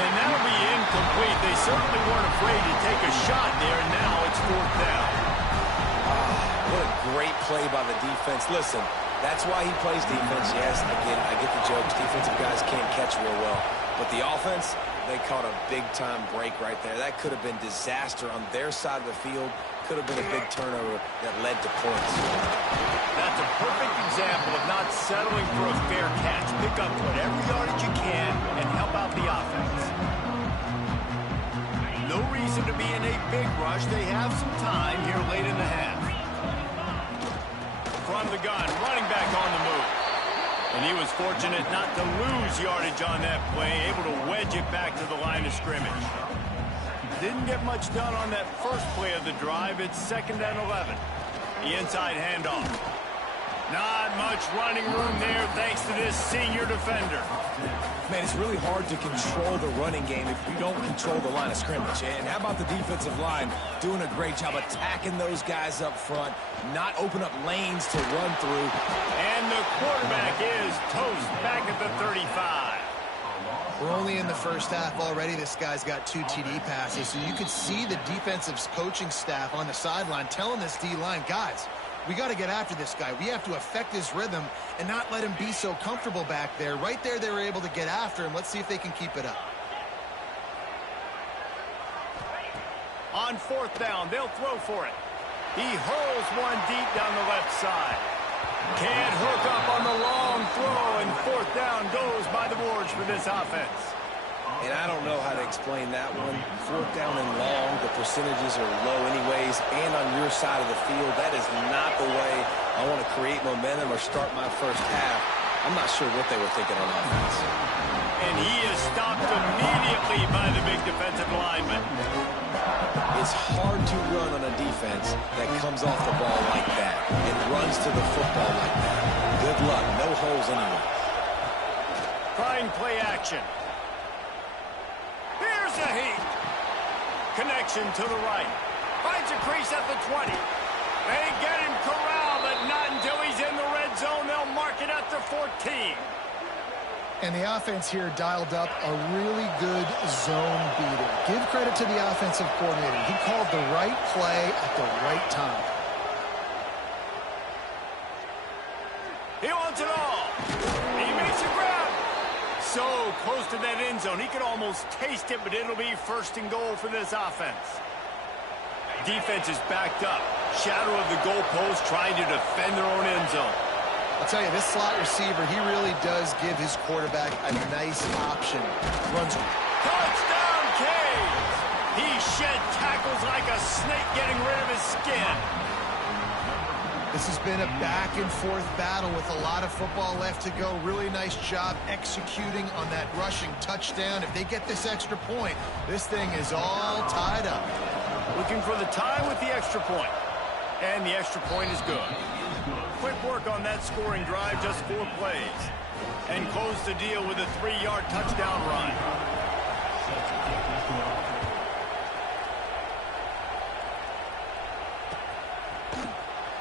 And that'll be incomplete. They certainly weren't afraid to take a shot there, and now it's 4th down. What a great play by the defense. Listen, that's why he plays defense. Yes, again, I get the jokes. Defensive guys can't catch real well. But the offense, they caught a big-time break right there. That could have been disaster on their side of the field. Could have been a big turnover that led to points. That's a perfect example of not settling for a fair catch. Pick up whatever yardage you can and help out the offense. No reason to be in a big rush. They have some time here late in the half. From the gun, running back on the move. And he was fortunate not to lose yardage on that play, able to wedge it back to the line of scrimmage. Didn't get much done on that first play of the drive. It's 2nd and 11. The inside handoff. Not much running room there thanks to this senior defender. Man, it's really hard to control the running game if you don't control the line of scrimmage. And how about the defensive line doing a great job attacking those guys up front, not open up lanes to run through. And the quarterback is toast back at the 35. We're only in the first half already. This guy's got 2 TD passes, so you could see the defensive coaching staff on the sideline telling this D-line, guys, we got to get after this guy. We have to affect his rhythm and not let him be so comfortable back there. Right there, they were able to get after him. Let's see if they can keep it up. On 4th down, they'll throw for it. He hurls one deep down the left side. Can't hook up on the long throw, and 4th down goes by the boards for this offense. And I don't know how to explain that one. 4th down and long, the percentages are low anyways, and on your side of the field, that is not the way I want to create momentum or start my first half. I'm not sure what they were thinking on offense. And he is stopped immediately by the big defensive lineman. It's hard to run on a defense that comes off the ball like that and runs to the football like that. Good luck. No holes anywhere. Trying play action. Here's a heat. Connection to the right. Finds a crease at the 20. They get him corralled, but not until he's in the red zone. They'll mark it at the 14. And the offense here dialed up a really good zone beater. Give credit to the offensive coordinator. He called the right play at the right time. He wants it all. He makes a grab. So close to that end zone. He could almost taste it, but it'll be 1st and goal for this offense. Defense is backed up. Shadow of the goalpost trying to defend their own end zone. I'll tell you, this slot receiver, he really does give his quarterback a nice option. Runs. Touchdown, Canes! He shed tackles like a snake getting rid of his skin. This has been a back-and-forth battle with a lot of football left to go. Really nice job executing on that rushing touchdown. If they get this extra point, this thing is all tied up. Looking for the tie with the extra point. And the extra point is good. Quick work on that scoring drive, just 4 plays. And close the deal with a 3-yard touchdown run.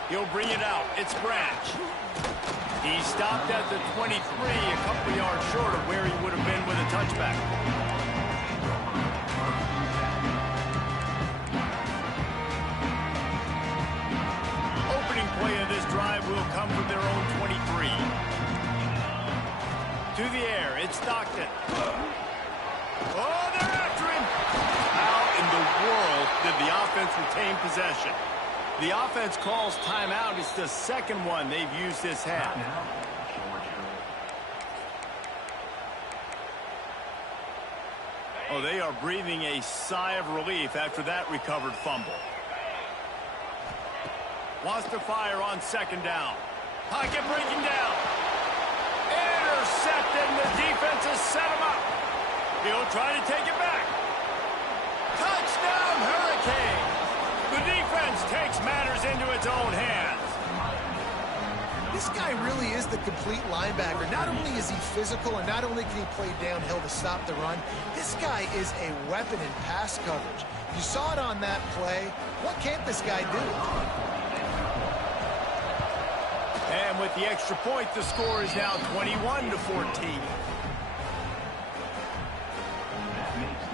He'll bring it out. It's Branch. He stopped at the 23, a couple yards short of where he would have been with a touchback. Opening play of this drive will come from their own 23. To the air, it's Stockton. Oh, they're after him. How in the world did the offense retain possession? The offense calls timeout. It's the second one they've used this half. Oh, they are breathing a sigh of relief after that recovered fumble. Wants to fire on second down. Pocket breaking down. Intercepted, and the defense has set him up. He'll try to take it back. Touchdown, Hurricane! The defense takes matters into its own hands. This guy really is the complete linebacker. Not only is he physical, and not only can he play downhill to stop the run, this guy is a weapon in pass coverage. You saw it on that play. What can't this guy do? And with the extra point, the score is now 21-14.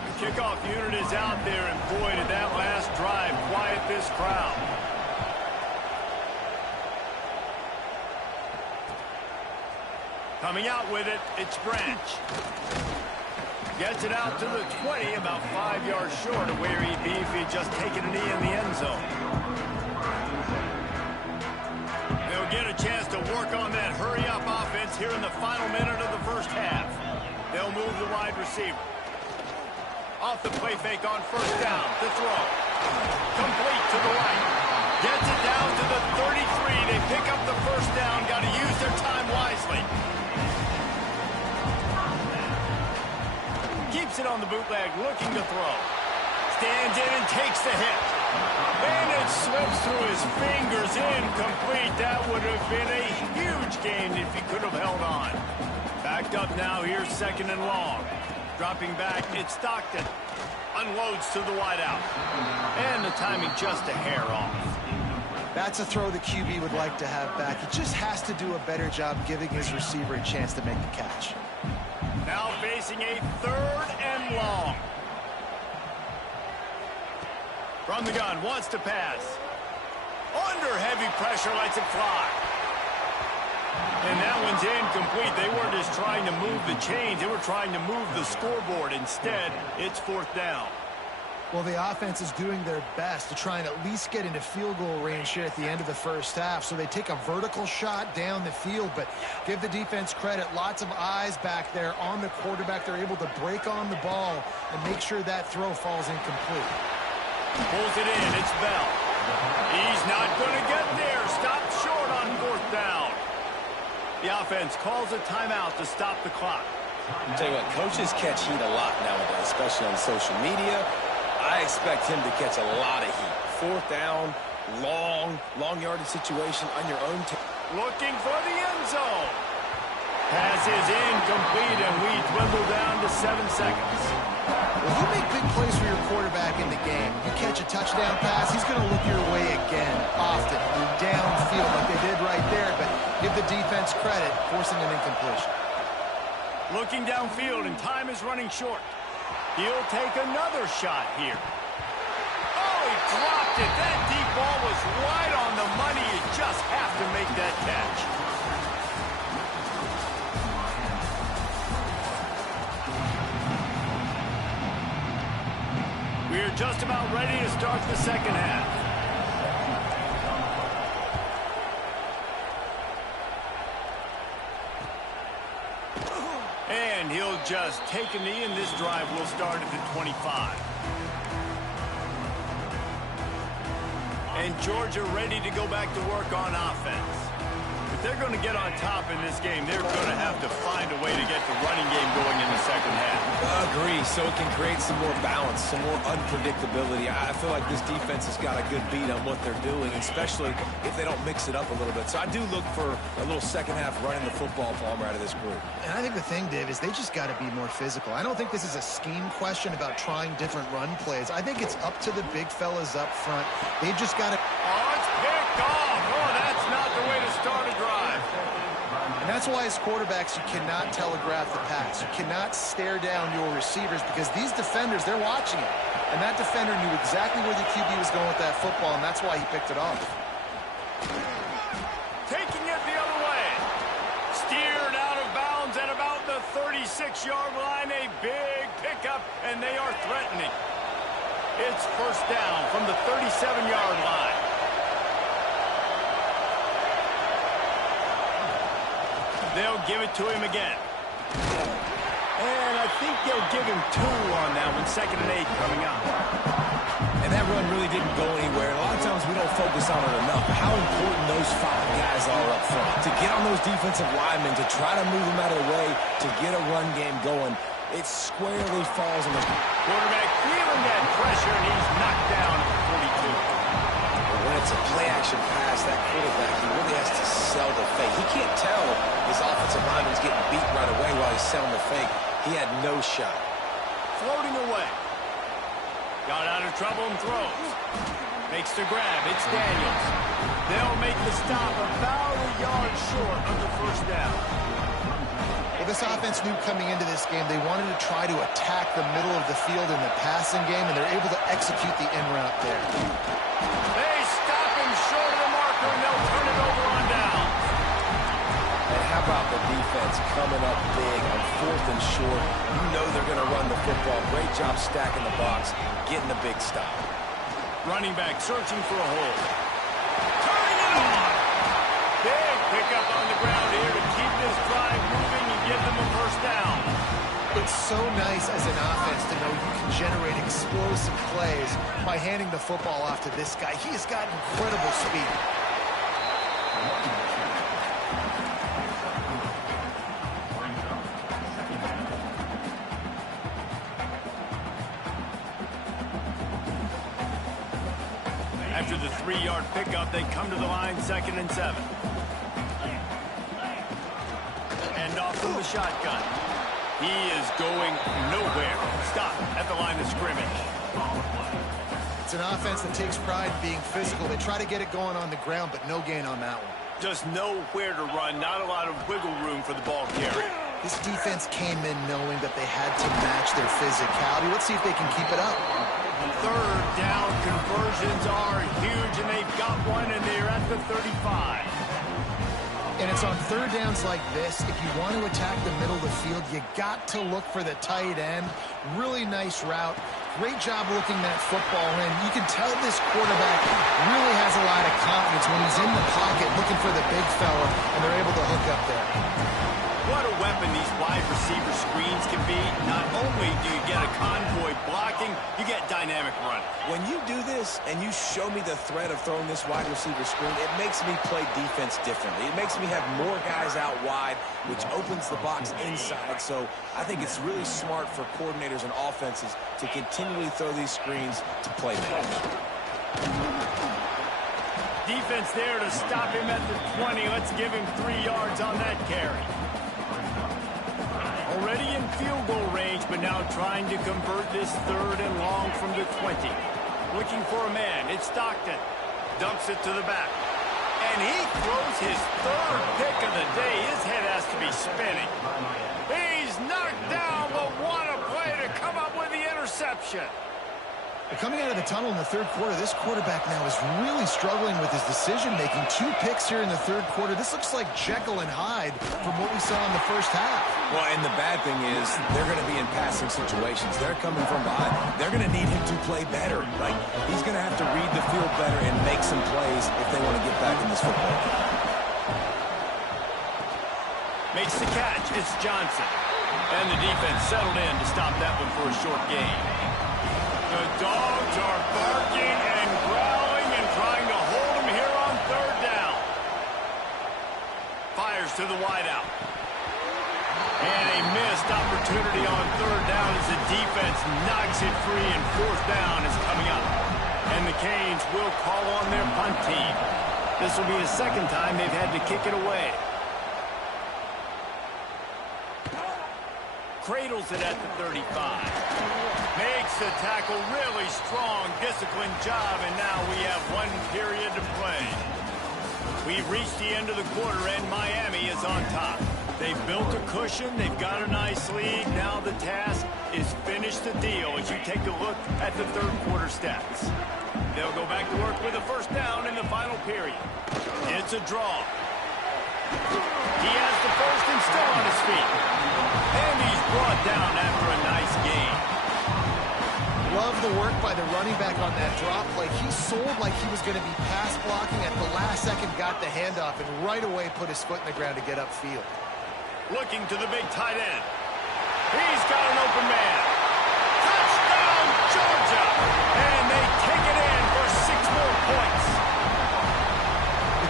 The kickoff unit is out there, and boy, did that last drive quiet this crowd. Coming out with it, it's Branch. Gets it out to the 20, about 5 yards short of where he'd be if he'd just taken a knee in the end zone. They'll get a chance to work on that hurry-up offense here in the final minute of the first half. They'll move the wide receiver. Off the play fake on first down, the throw. Complete to the right. Gets it down to the 33. They pick up the first down. Got to use their time wisely. Keeps it on the bootleg, looking to throw. Stands in and takes the hit. And it slips through his fingers, incomplete. That would have been a huge gain if he could have held on. Backed up now, here's second and long. Dropping back, it's Stockton. Unloads to the wideout. And the timing just a hair off. That's a throw the QB would like to have back. He just has to do a better job giving his receiver a chance to make the catch. Now facing a third and long. From the gun, wants to pass. Under heavy pressure, lets it fly. And that one's incomplete. They weren't just trying to move the chains. They were trying to move the scoreboard. Instead, it's fourth down. Well, the offense is doing their best to try and at least get into field goal range here at the end of the first half. So they take a vertical shot down the field, but give the defense credit. Lots of eyes back there on the quarterback. They're able to break on the ball and make sure that throw falls incomplete. Pulls it in. It's Bell. He's not going to get there. Stopped short on fourth down. The offense calls a timeout to stop the clock. I'll tell you what, coaches catch heat a lot nowadays, especially on social media. I expect him to catch a lot of heat. Fourth down, long yardage situation on your own team. Looking for the end zone. Pass is incomplete, and we dwindle down to 7 seconds. Well, you make big plays for your quarterback in the game. You catch a touchdown pass, he's going to look your way again, often, downfield like they did right there, but give the defense credit, forcing an incompletion. Looking downfield, and time is running short. He'll take another shot here. Oh, he dropped it. That deep ball was right on the money. You just have to make that catch. We're just about ready to start the second half. And he'll just take a knee, and this drive will start at the 25. And Georgia ready to go back to work on offense. If they're going to get on top in this game, they're going to have to find a way to get the running game going in the second half. Agree, so it can create some more balance, some more unpredictability. I feel like this defense has got a good beat on what they're doing, especially if they don't mix it up a little bit. So I do look for a little second half running the football Palmer out of this group. And I think the thing, Dave, is they just got to be more physical. I don't think this is a scheme question about trying different run plays. I think it's up to the big fellas up front. They've just got to... Oh, it's picked off. Oh, that's not the way to start a drive. And that's why as quarterbacks, you cannot telegraph the pass. You cannot stare down your receivers because these defenders, they're watching it. And that defender knew exactly where the QB was going with that football, and that's why he picked it off. Taking it the other way. Steered out of bounds at about the 36-yard line. A big pickup, and they are threatening. It's first down from the 37-yard line. They'll give it to him again. And I think they'll give him 2 on that one, 2nd and 8 coming up. And that run really didn't go anywhere. A lot of times we don't focus on it enough. How important those 5 guys are up front. To get on those defensive linemen, to try to move them out of the way, to get a run game going, it squarely falls on the quarterback feeling that pressure, and he's knocked down at the 42. But when it's a play-action pass, that quarterback, he really has to sell the fake. He can't tell his offensive lineman's getting beat right away while he's selling the fake. He had no shot. Floating away. Got out of trouble and throws. Makes the grab. It's Daniels. They'll make the stop about a yard short of the 1st down. Well, this offense knew coming into this game they wanted to try to attack the middle of the field in the passing game, and they're able to execute the in route there. They stop him short of the marker, and they'll turn it over on down. And how about the defense coming up big on 4th and short? You know they're going to run the football. Great job stacking the box, getting a big stop. Running back searching for a hole. Turning it on. Big pickup on the ground here to keep this drive moving and get them a 1st down. It's so nice as an offense to know you can generate explosive plays by handing the football off to this guy. He has got incredible speed. After the 3-yard pickup, they come to the line 2nd and 7. And off from the shotgun. He is going nowhere. Stop at the line of scrimmage. It's an offense that takes pride in being physical. They try to get it going on the ground, but no gain on that one. Just nowhere to run. Not a lot of wiggle room for the ball carrier. This defense came in knowing that they had to match their physicality. Let's see if they can keep it up. 3rd down conversions are huge, and they've got one, and they're at the 35. And it's on 3rd downs like this. If you want to attack the middle of the field, you got to look for the tight end. Really nice route. Great job looking that football in. You can tell this quarterback really has a lot of confidence when he's in the pocket looking for the big fella, and they're able to hook up there. What a weapon these wide receiver screens can be. Not only do you get a convoy blocking, you get dynamic run. When you do this and you show me the threat of throwing this wide receiver screen, it makes me play defense differently. It makes me have more guys out wide, which opens the box inside. So I think it's really smart for coordinators and offenses to continually throw these screens to playmakers. Defense there to stop him at the 20. Let's give him 3 yards on that carry. Already in field goal range, but now trying to convert this 3rd and long from the 20. Looking for a man. It's Stockton. Dumps it to the back. And he throws his 3rd pick of the day. His head has to be spinning. He's knocked down, but what a play to come up with the interception. Coming out of the tunnel in the 3rd quarter, this quarterback now is really struggling with his decision-making. 2 picks here in the 3rd quarter. This looks like Jekyll and Hyde from what we saw in the 1st half. Well, and the bad thing is they're going to be in passing situations. They're coming from behind. They're going to need him to play better. Like, he's going to have to read the field better and make some plays if they want to get back in this football game. Makes the catch. It's Johnson. And the defense settled in to stop that one for a short gain. The dogs are barking and growling and trying to hold him here on 3rd down. Fires to the wideout. And a missed opportunity on 3rd down as the defense knocks it free, and 4th down is coming up. And the Canes will call on their punt team. This will be the 2nd time they've had to kick it away. Cradles it at the 35. Makes the tackle, really strong, disciplined job, and now we have 1 period to play. We've reached the end of the quarter, and Miami is on top. They've built a cushion, they've got a nice lead. Now the task is finish the deal as you take a look at the 3rd quarter stats. They'll go back to work with a 1st down in the final period. It's a draw. He has the 1st and still on his feet. And he's brought down after a nice gain. Love the work by the running back on that drop play. He sold like he was going to be pass blocking. At the last second, got the handoff, and right away put his foot in the ground to get upfield. Looking to the big tight end. He's got an open man. Touchdown, Georgia! And they take it in for 6 more points.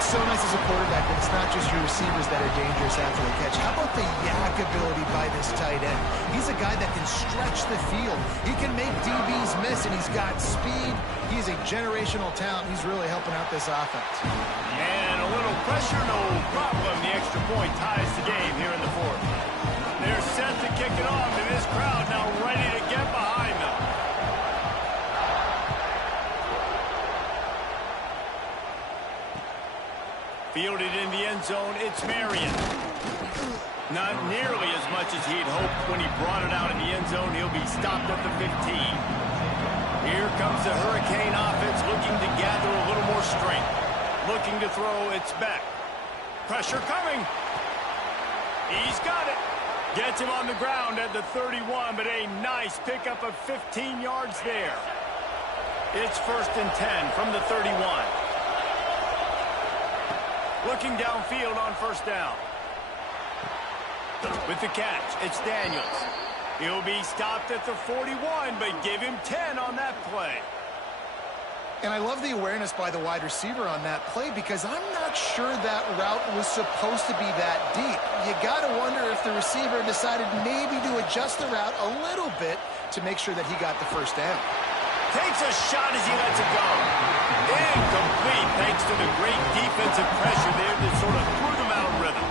It's so nice as a quarterback that it's not just your receivers that are dangerous after the catch. How about the yak ability by this tight end? He's a guy that can stretch the field. He can make DBs miss, and he's got speed. He's a generational talent. He's really helping out this offense. And a little pressure, no problem. The extra point ties the game here in the fourth. They're set to kick it off, and this crowd now ready to get behind them. Fielded in the end zone, it's Marion. Not nearly as much as he'd hoped when he brought it out in the end zone. He'll be stopped at the 15. Here comes the Hurricane offense looking to gather a little more strength. Looking to throw, it's Beck. Pressure coming. He's got it. Gets him on the ground at the 31, but a nice pickup of 15 yards there. It's 1st and 10 from the 31. Looking downfield on 1st down. With the catch, it's Daniels. He'll be stopped at the 41, but give him 10 on that play. And I love the awareness by the wide receiver on that play because I'm not sure that route was supposed to be that deep. You got to wonder if the receiver decided maybe to adjust the route a little bit to make sure that he got the 1st down. Takes a shot as he lets it go. Incomplete thanks to the great defensive pressure there that sort of threw them out of rhythm.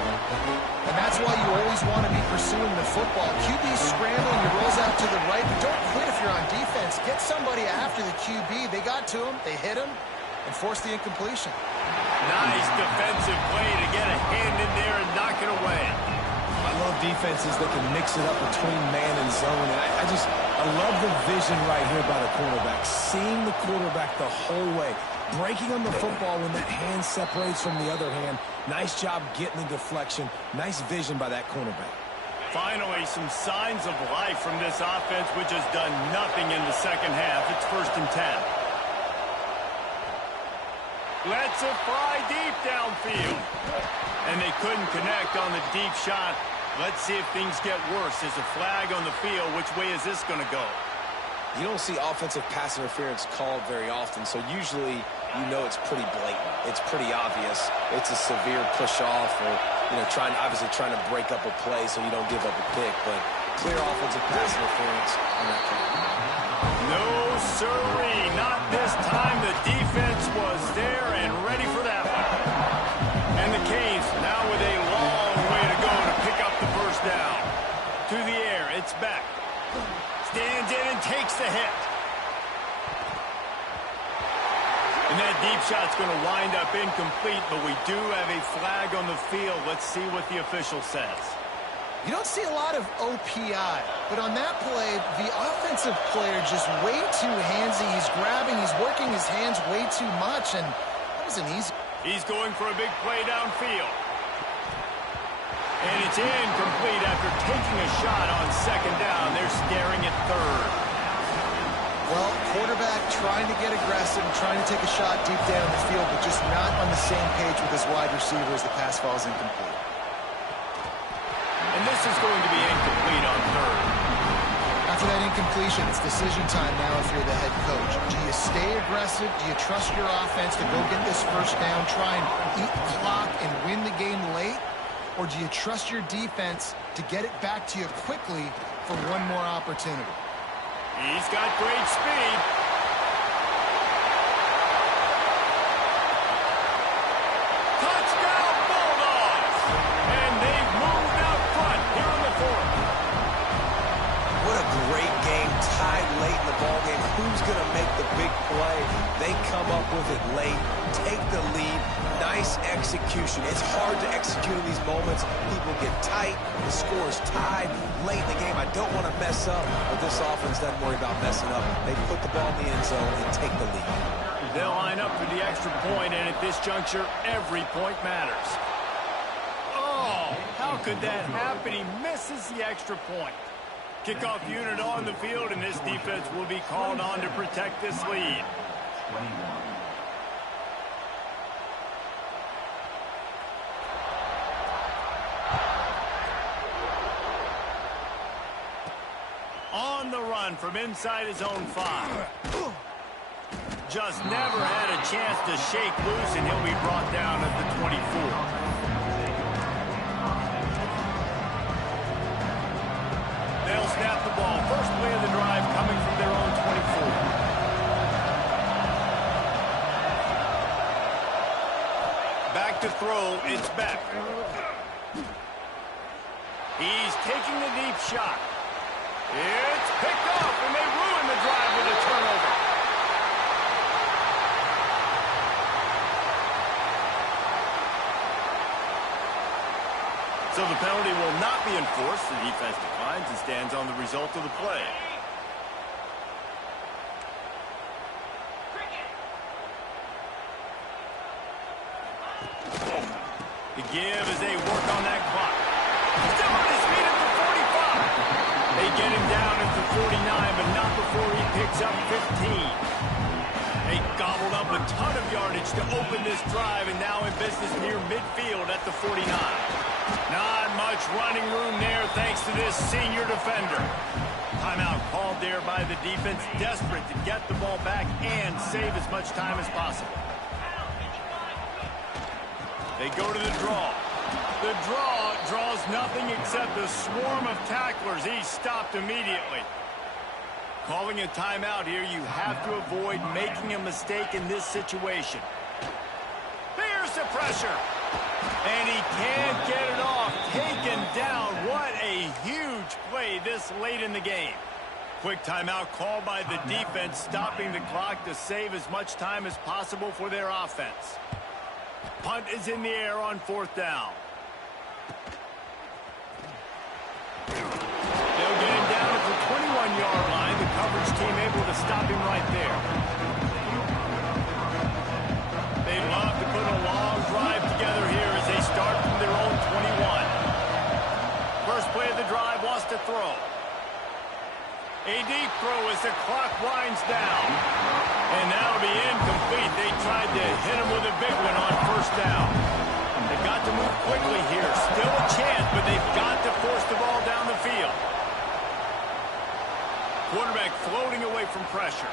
And that's why you always want to be pursuing the football. QB's scrambling, he rolls out to the right, but don't quit if you're on defense. Get somebody after the QB. They got to him, they hit him, and forced the incompletion. Nice defensive play to get a hand in there and knock it away. I love defenses that can mix it up between man and zone. And I love the vision right here by the quarterback. Seeing the quarterback the whole way. Breaking on the football when that hand separates from the other hand. Nice job getting the deflection. Nice vision by that cornerback. Finally, some signs of life from this offense, which has done nothing in the second half. It's 1st and 10. Lets it fly deep downfield. And they couldn't connect on the deep shot. Let's see if things get worse. There's a flag on the field. Which way is this going to go? You don't see offensive pass interference called very often, so usually you know it's pretty blatant. It's pretty obvious. It's a severe push-off or, obviously trying to break up a play so you don't give up a pick, but clear offensive pass interference on that play. No, sirree. Not this time. The defense was there and ready for that one. And the Canes now with a long way to go to pick up the 1st down. To the air, it's Beck. Stands in and takes the hit. And that deep shot's going to wind up incomplete, but we do have a flag on the field. Let's see what the official says. You don't see a lot of OPI, but on that play, the offensive player just way too handsy. He's grabbing, he's working his hands way too much, and that was an easy. He's going for a big play downfield. And it's incomplete after taking a shot on 2nd down. They're staring at 3rd. Well, quarterback trying to get aggressive, trying to take a shot deep down the field, but just not on the same page with his wide receiver as the pass falls incomplete. And this is going to be incomplete on 3rd. After that incompletion, it's decision time now if you're the head coach. Do you stay aggressive? Do you trust your offense to go get this 1st down, try and eat the clock and win the game late? Or do you trust your defense to get it back to you quickly for one more opportunity? He's got great speed. Touchdown, Bulldogs! And they've moved out front here in the 4th. What a great game, tied late in the ballgame. Who's going to make the big play? They come up with it late, take the lead. Nice execution. It's hard to execute in these moments. People get tight. The score is tied late in the game. I don't want to mess up, but this offense doesn't worry about messing up. They put the ball in the end zone and take the lead. They'll line up for the extra point, and at this juncture, every point matters. Oh, how could that happen? He misses the extra point. Kickoff unit on the field, and this defense will be called on to protect this lead. 21. on the run from inside his own 5. Just never had a chance to shake loose, and he'll be brought down at the 24. They'll snap the ball. First play of the drive coming from their own 24. Back to throw, it's Beck. He's taking the deep shot. It's picked off, and they ruin the drive with a turnover. So the penalty will not be enforced. The defense declines and stands on the result of the play. The give as they work on that clock. Still on his feet at the 45. They get him down at the 49, but not before he picks up 15. They gobbled up a ton of yardage to open this drive, and now in business near midfield at the 49. Not much running room there thanks to this senior defender. Timeout called there by the defense, desperate to get the ball back and save as much time as possible. They go to the draw. The draw draws nothing except a swarm of tacklers. He's stopped immediately. Calling a timeout here, you have to avoid making a mistake in this situation. There's the pressure. And he can't get it off. Taken down. What a huge play this late in the game. Quick timeout called by the defense, stopping the clock to save as much time as possible for their offense. Punt is in the air on 4th down. They'll get him down at the 21-yard line. The coverage team able to stop him right there. They love to put a long drive together here as they start from their own 21. First play of the drive wants to throw. A deep throw as the clock winds down. And that'll be incomplete. They tried to hit him with a big one on 1st down. They've got to move quickly here. Still a chance, but they've got to force the ball down the field. Quarterback floating away from pressure.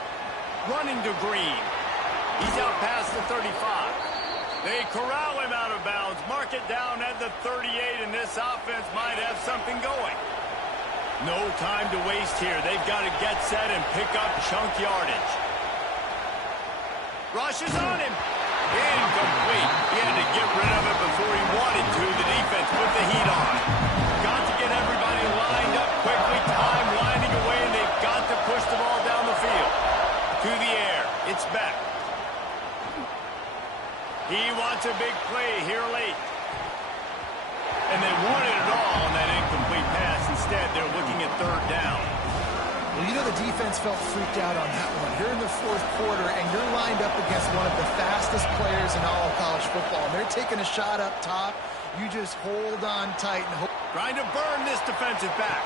Running to Green. He's out past the 35. They corral him out of bounds. Mark it down at the 38, and this offense might have something going. No time to waste here. They've got to get set and pick up chunk yardage. Rushes on him. Incomplete. He had to get rid of it before he wanted to. The defense put the heat on. Got to get everybody lined up quickly. Time winding away, and they've got to push the ball down the field. To the air. It's Beck. He wants a big play here late. And they wanted it all on that incomplete pass. Instead, they're looking at 3rd down. Well, you know the defense felt freaked out on that one. You're in the 4th quarter, and you're lined up against one of the fastest players in all of college football. And they're taking a shot up top. You just hold on tight and hope. Trying to burn this defensive back.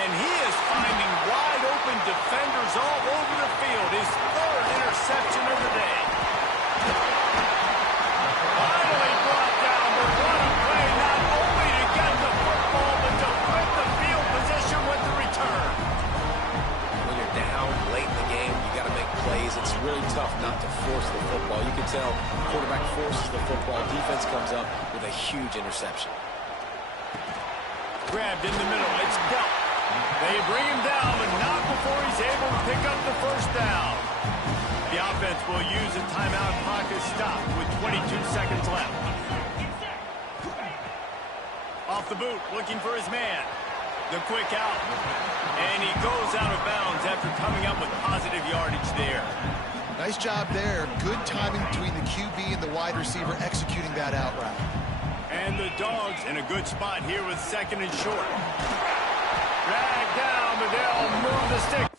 And he is finding wide open defenders all over the field. His 3rd interception of the day. Finally brought down, but what a play, not only to get the football, but to flip the field position with the return. When you're down late in the game, you got to make plays. It's really tough not to force the football. You can tell quarterback forces the football. Defense comes up with a huge interception. Grabbed in the middle. It's Delp. They bring him down, but not before he's able to pick up the 1st down. The offense will use a timeout. Clock is stopped with 22 seconds left. Off the boot, looking for his man. The quick out. And he goes out of bounds after coming up with positive yardage there. Nice job there. Good timing between the QB and the wide receiver executing that out route. And the Dogs in a good spot here with 2nd and short. Drag down, but they'll move the stick.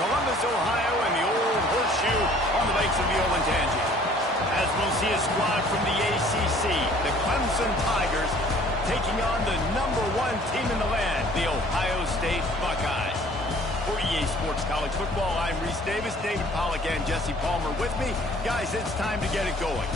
Columbus, Ohio, and the old horseshoe on the banks of the Olentangy. As we'll see a squad from the ACC, the Clemson Tigers, taking on the #1 team in the land, the Ohio State Buckeyes. For EA Sports College Football, I'm Reese Davis, David Pollack, and Jesse Palmer with me. Guys, it's time to get it going.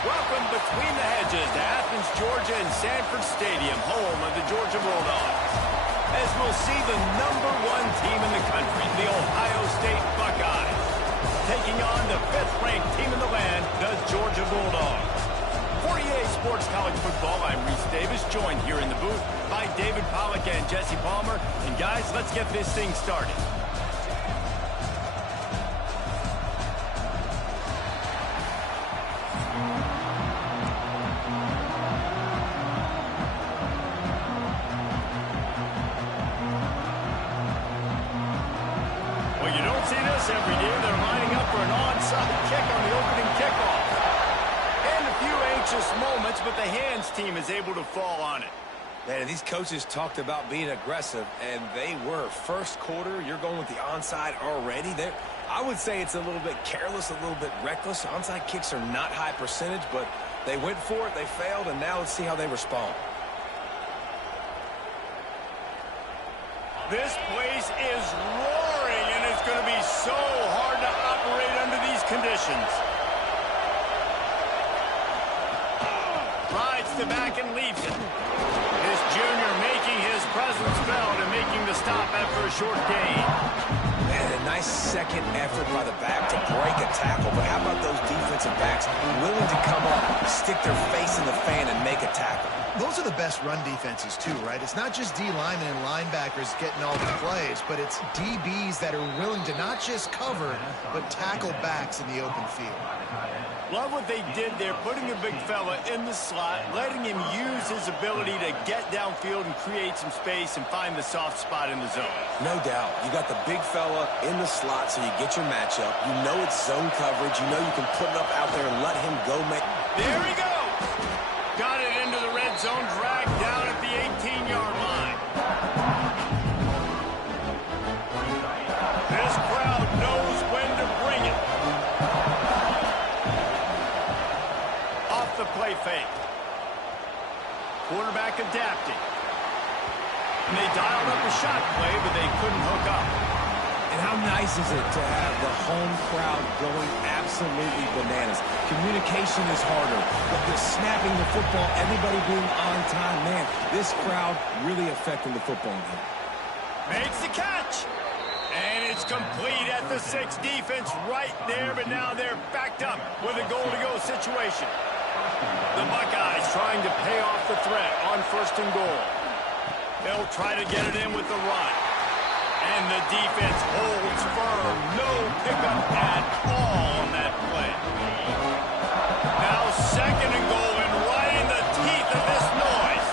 Welcome between the hedges to Athens, Georgia, and Sanford Stadium, home of the Georgia Bulldogs. As we'll see the #1 team in the country, the Ohio State Buckeyes, taking on the 5th-ranked team in the land, the Georgia Bulldogs. For EA Sports College Football, I'm Reese Davis, joined here in the booth by David Pollack and Jesse Palmer. And guys, let's get this thing started. Every day they're lining up for an onside kick on the opening kickoff. And a few anxious moments, but the hands team is able to fall on it. Man, these coaches talked about being aggressive, and they were. First quarter, you're going with the onside already. I would say it's a little bit careless, a little bit reckless. Onside kicks are not high percentage, but they went for it, they failed, and now let's see how they respond. This place is roaring, and it's going to be so hard to operate under these conditions. Rides the back and leaves it. This junior making his presence felt and making the stop after a short gain. Man, a nice second effort by the back to break a tackle, but how about those defensive backs willing to come up, stick their face in the fan, and make a tackle? Those are the best run defenses, too, right? It's not just D linemen and linebackers getting all the plays, but it's DBs that are willing to not just cover, but tackle backs in the open field. Love what they did there, putting a big fella in the slot, letting him use his ability to get downfield and create some space and find the soft spot in the zone. No doubt. You got the big fella in the slot, so you get your matchup. You know it's zone coverage. You know you can put it up out there and let him go make. There he goes. Got it into the red zone, dragged down at the 18-yard line. This crowd knows when to bring it. Off the play fake. Quarterback adapting. And they dialed up a shot play, but they couldn't hook up. And how nice is it to have the home crowd going absolutely bananas? Communication is harder, but the snapping the football, everybody being on time, man, this crowd really affecting the football game. Makes the catch. And it's complete at the 6. Defense right there, but now they're backed up with a goal-to-go situation. The Buckeyes trying to pay off the threat on 1st and goal. They'll try to get it in with the run. And the defense holds firm. No pickup at all on that play. Now 2nd and goal, and right in the teeth of this noise.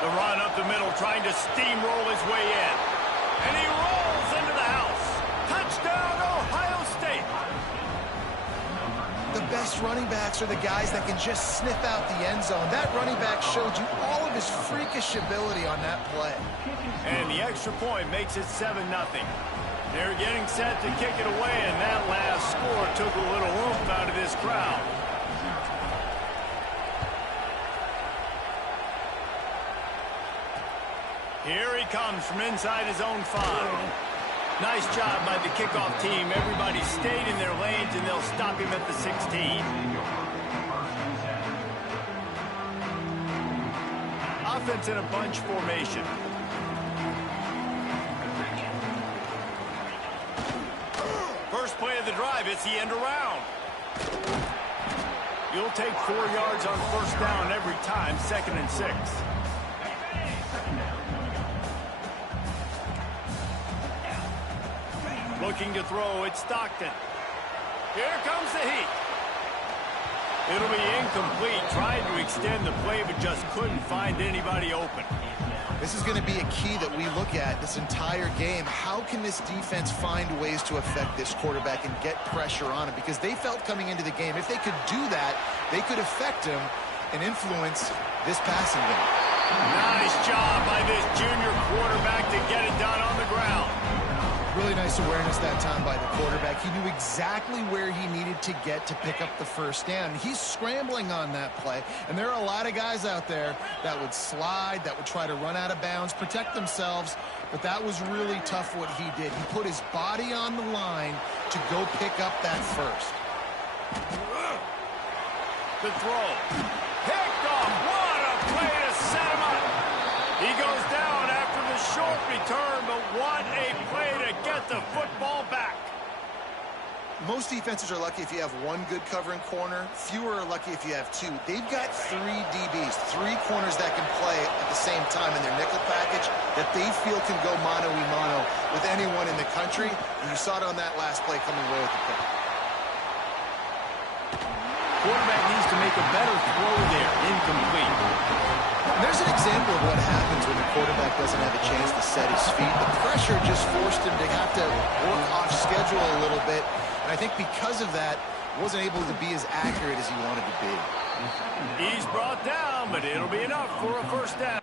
The run up the middle, trying to steamroll his way in. And he rolls into the house. Touchdown, Ohio State. The best running backs are the guys that can just sniff out the end zone. That running back showed you all of his freakish ability on that play. And the extra point makes it 7-0. They're getting set to kick it away, and that last score took a little oomph out of this crowd. Here he comes from inside his own 5. Nice job by the kickoff team. Everybody stayed in their lanes, and they'll stop him at the 16. Offense in a bunch formation. First play of the drive, it's the end around. You'll take 4 yards on 1st down every time, 2nd and 6. Looking to throw, it's Stockton. Here comes the heat. It'll be incomplete, trying to extend the play, but just couldn't find anybody open. This is going to be a key that we look at this entire game. How can this defense find ways to affect this quarterback and get pressure on him? Because they felt coming into the game, if they could do that, they could affect him and influence this passing game. Nice job by this junior quarterback to get it done on the ground. Really nice awareness that time by the quarterback. He knew exactly where he needed to get to pick up the 1st down. He's scrambling on that play, and there are a lot of guys out there that would slide, that would try to run out of bounds, protect themselves, but that was really tough what he did. He put his body on the line to go pick up that 1st. The throw. Picked off. What a play to set him up. He goes down after the short return, but what a play to get the football back. Most defenses are lucky if you have 1 good covering corner. Fewer are lucky if you have 2. They've got 3 DBs, 3 corners that can play at the same time in their nickel package that they feel can go mano-a-mano with anyone in the country. And you saw it on that last play coming away with the pick. Quarterback needs to make a better throw there. Incomplete. And there's an example of what happens when the quarterback doesn't have a chance to set his feet. The pressure just forced him to have to work off schedule a little bit. And I think because of that, wasn't able to be as accurate as he wanted to be. He's brought down, but it'll be enough for a 1st down.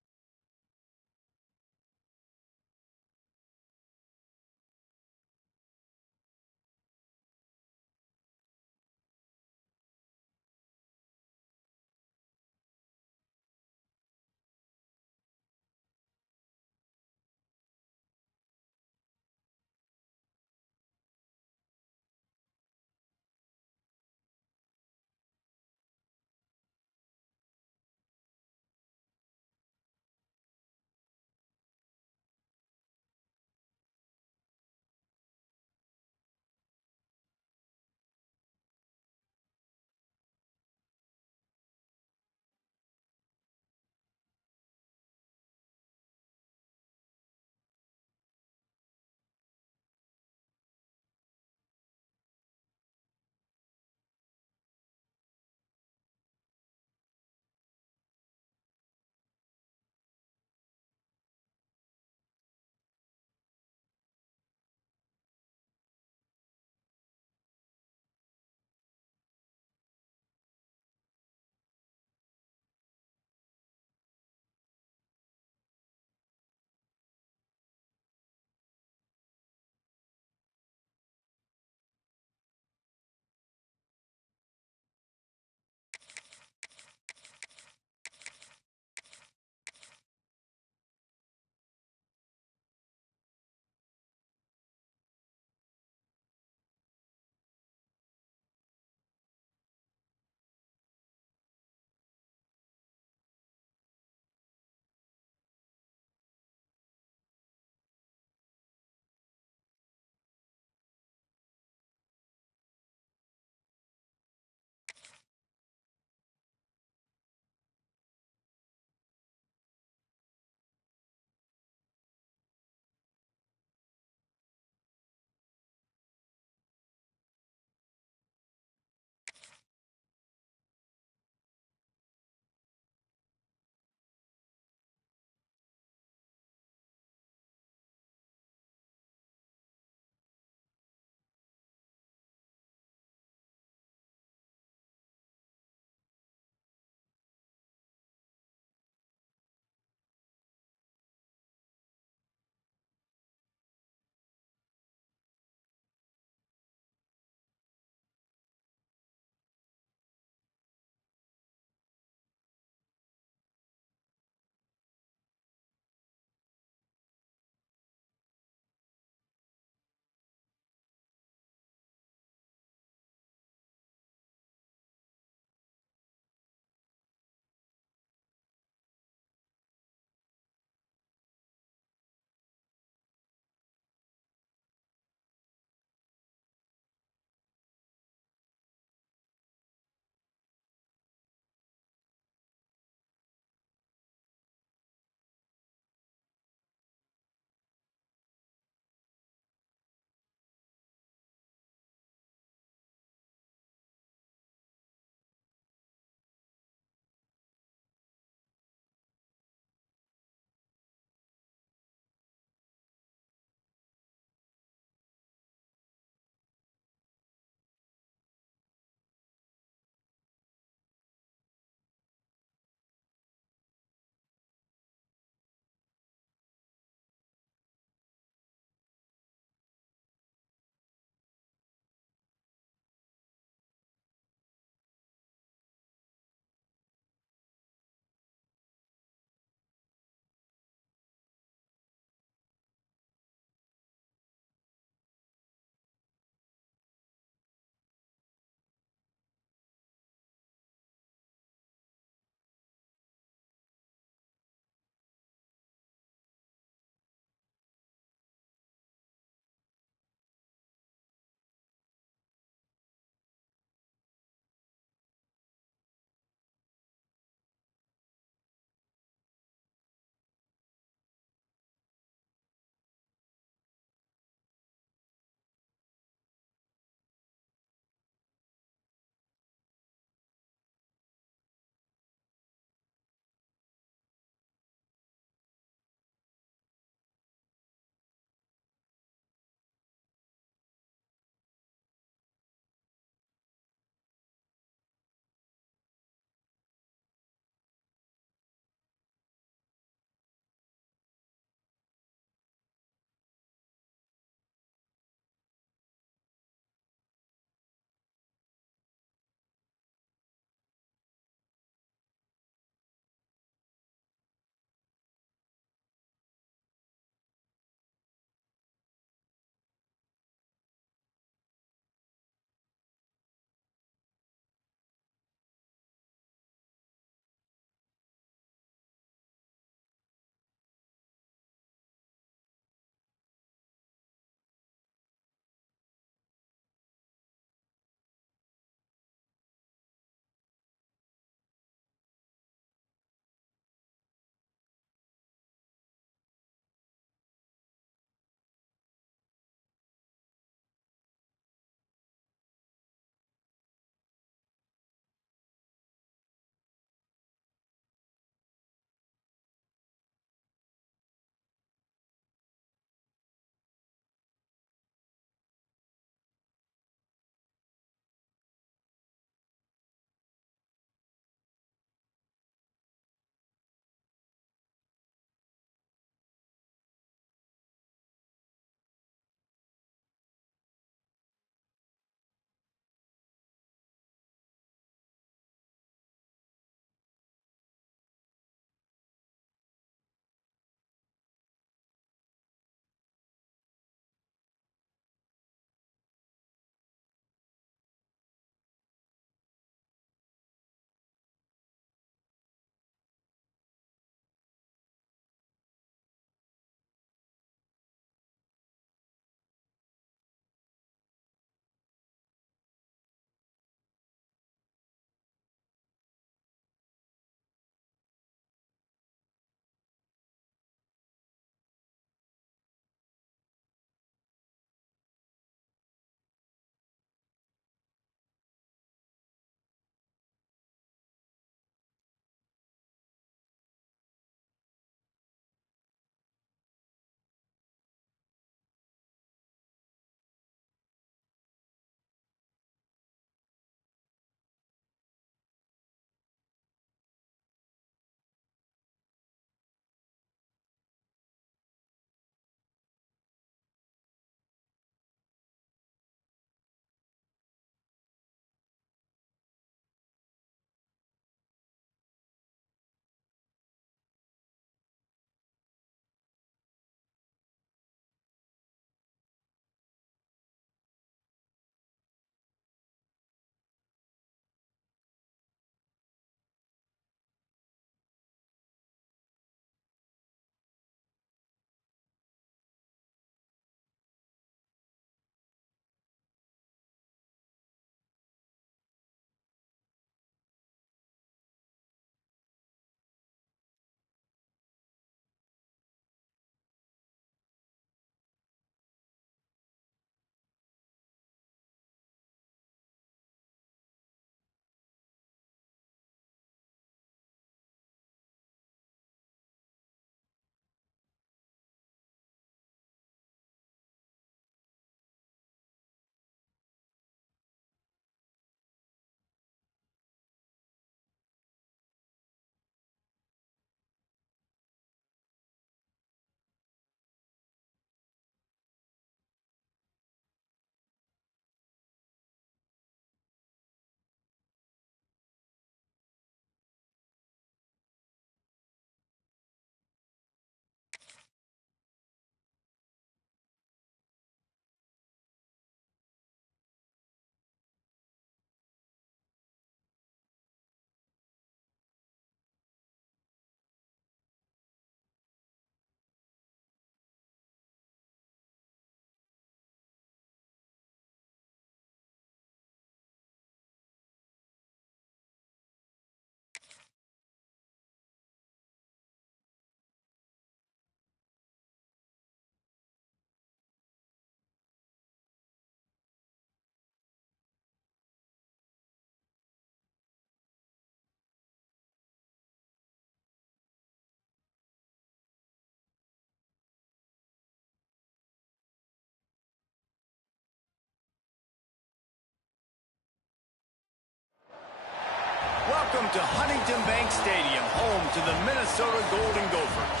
Welcome to Huntington Bank Stadium, home to the Minnesota Golden Gophers.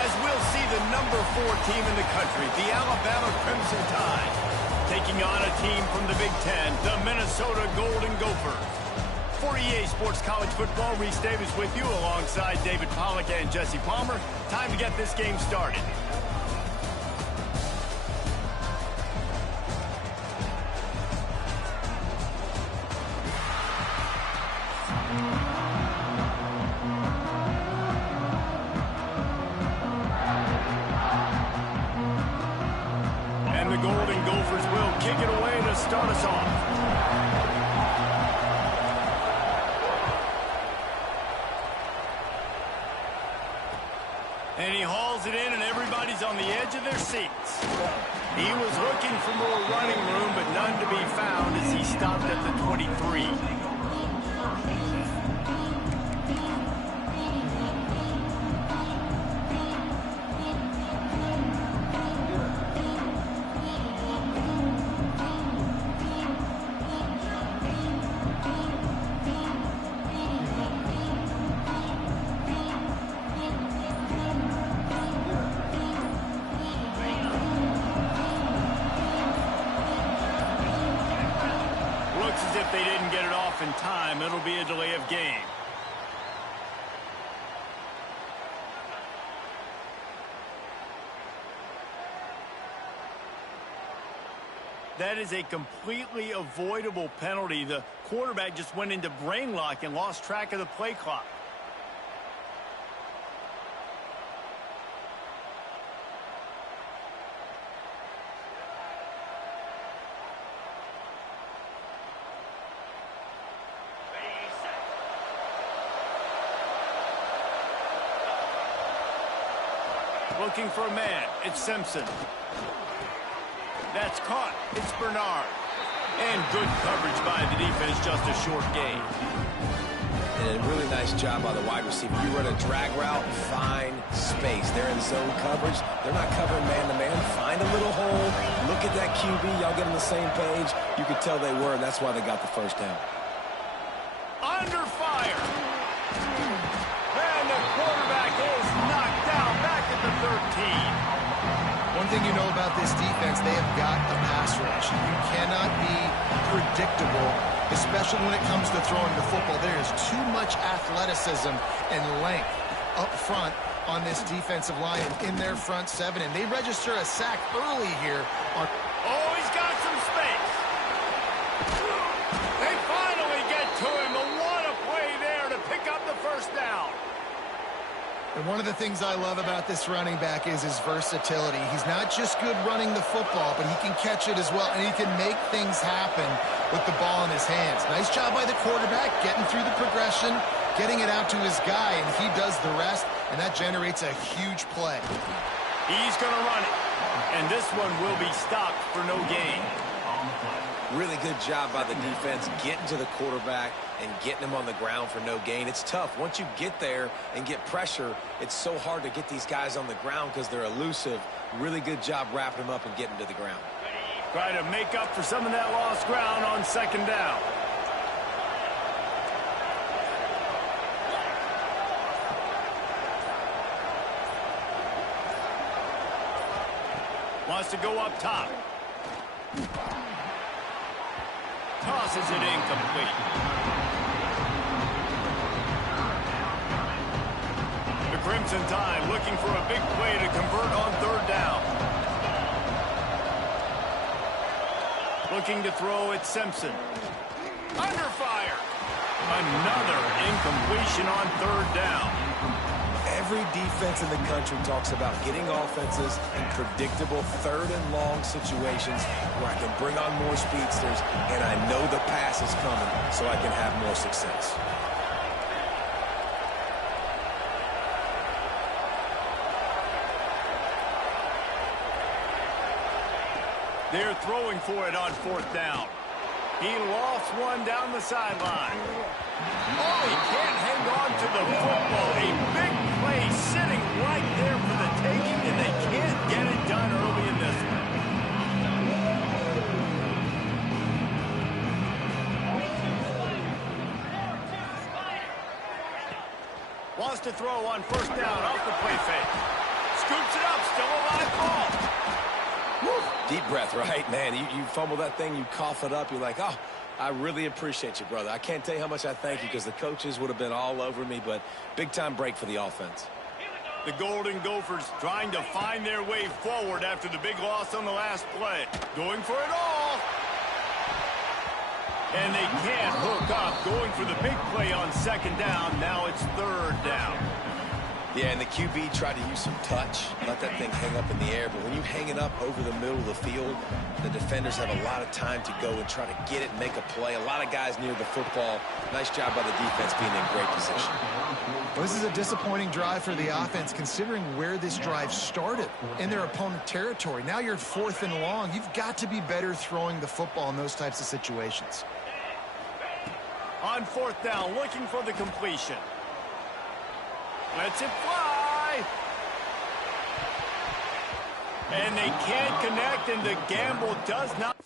As we'll see the number 4 team in the country, the Alabama Crimson Tide, taking on a team from the Big Ten, the Minnesota Golden Gophers. For EA Sports College Football, Reese Davis with you alongside David Pollack and Jesse Palmer. Time to get this game started. And the Golden Gophers will kick it away to start us off. And he hauls it in, and everybody's on the edge of their seats. He was looking for more running room, but none to be found as he stopped at the 23. If they didn't get it off in time, it'll be a delay of game. That is a completely avoidable penalty. The quarterback just went into brain lock and lost track of the play clock. Looking for a man. It's Simpson. That's caught. It's Bernard. And good coverage by the defense, just a short gain. And a really nice job by the wide receiver. You run a drag route, find space. They're in zone coverage. They're not covering man-to-man. Find a little hole. Look at that QB. Y'all get on the same page. You could tell they were, and that's why they got the first down. Under fire. And the quarterback is knocked down back at the 13. One thing you know about this defense, they have got a pass rush. You cannot be predictable, especially when it comes to throwing the football. There is too much athleticism and length up front on this defensive line in their front seven, and they register a sack early here. Oh, he's got some space. They finally get to him. What a play there to pick up the first down. And one of the things I love about this running back is his versatility. He's not just good running the football, but he can catch it as well, and he can make things happen with the ball in his hands. Nice job by the quarterback, getting through the progression, getting it out to his guy, and he does the rest, and that generates a huge play. He's going to run it, and this one will be stopped for no gain. Really good job by the defense getting to the quarterback and getting him on the ground for no gain. It's tough. Once you get there and get pressure, it's so hard to get these guys on the ground because they're elusive. Really good job wrapping them up and getting to the ground. Try to make up for some of that lost ground on second down. Wants to go up top. Tosses it incomplete. The Crimson Tide looking for a big play to convert on third down. Looking to throw at Simpson. Under fire. Another incompletion on third down. Every defense in the country talks about getting offenses in predictable third and long situations where I can bring on more speedsters and I know the pass is coming so I can have more success. They're throwing for it on fourth down. He lost one down the sideline. Oh, he can't hang on to the football. A big play sitting right there for the taking, and they can't get it done early in this one. Wants to throw on first down off the play fake. Scoops it up, still a live ball. Woo. Deep breath, right? Man, you fumble that thing, you cough it up, you're like, oh, I really appreciate you, brother. I can't tell you how much I thank you because the coaches would have been all over me, but big-time break for the offense. The Golden Gophers trying to find their way forward after the big loss on the last play. Going for it all. And they can't hook up. Going for the big play on second down. Now it's third down. Yeah, and the QB tried to use some touch, let that thing hang up in the air. But when you hang it up over the middle of the field, the defenders have a lot of time to go and try to get it and make a play. A lot of guys near the football. Nice job by the defense being in great position. Well, this is a disappointing drive for the offense, considering where this drive started in their opponent territory. Now you're at 4th and long. You've got to be better throwing the football in those types of situations. On 4th down, looking for the completion. Lets it fly. And they can't connect, and the gamble does not.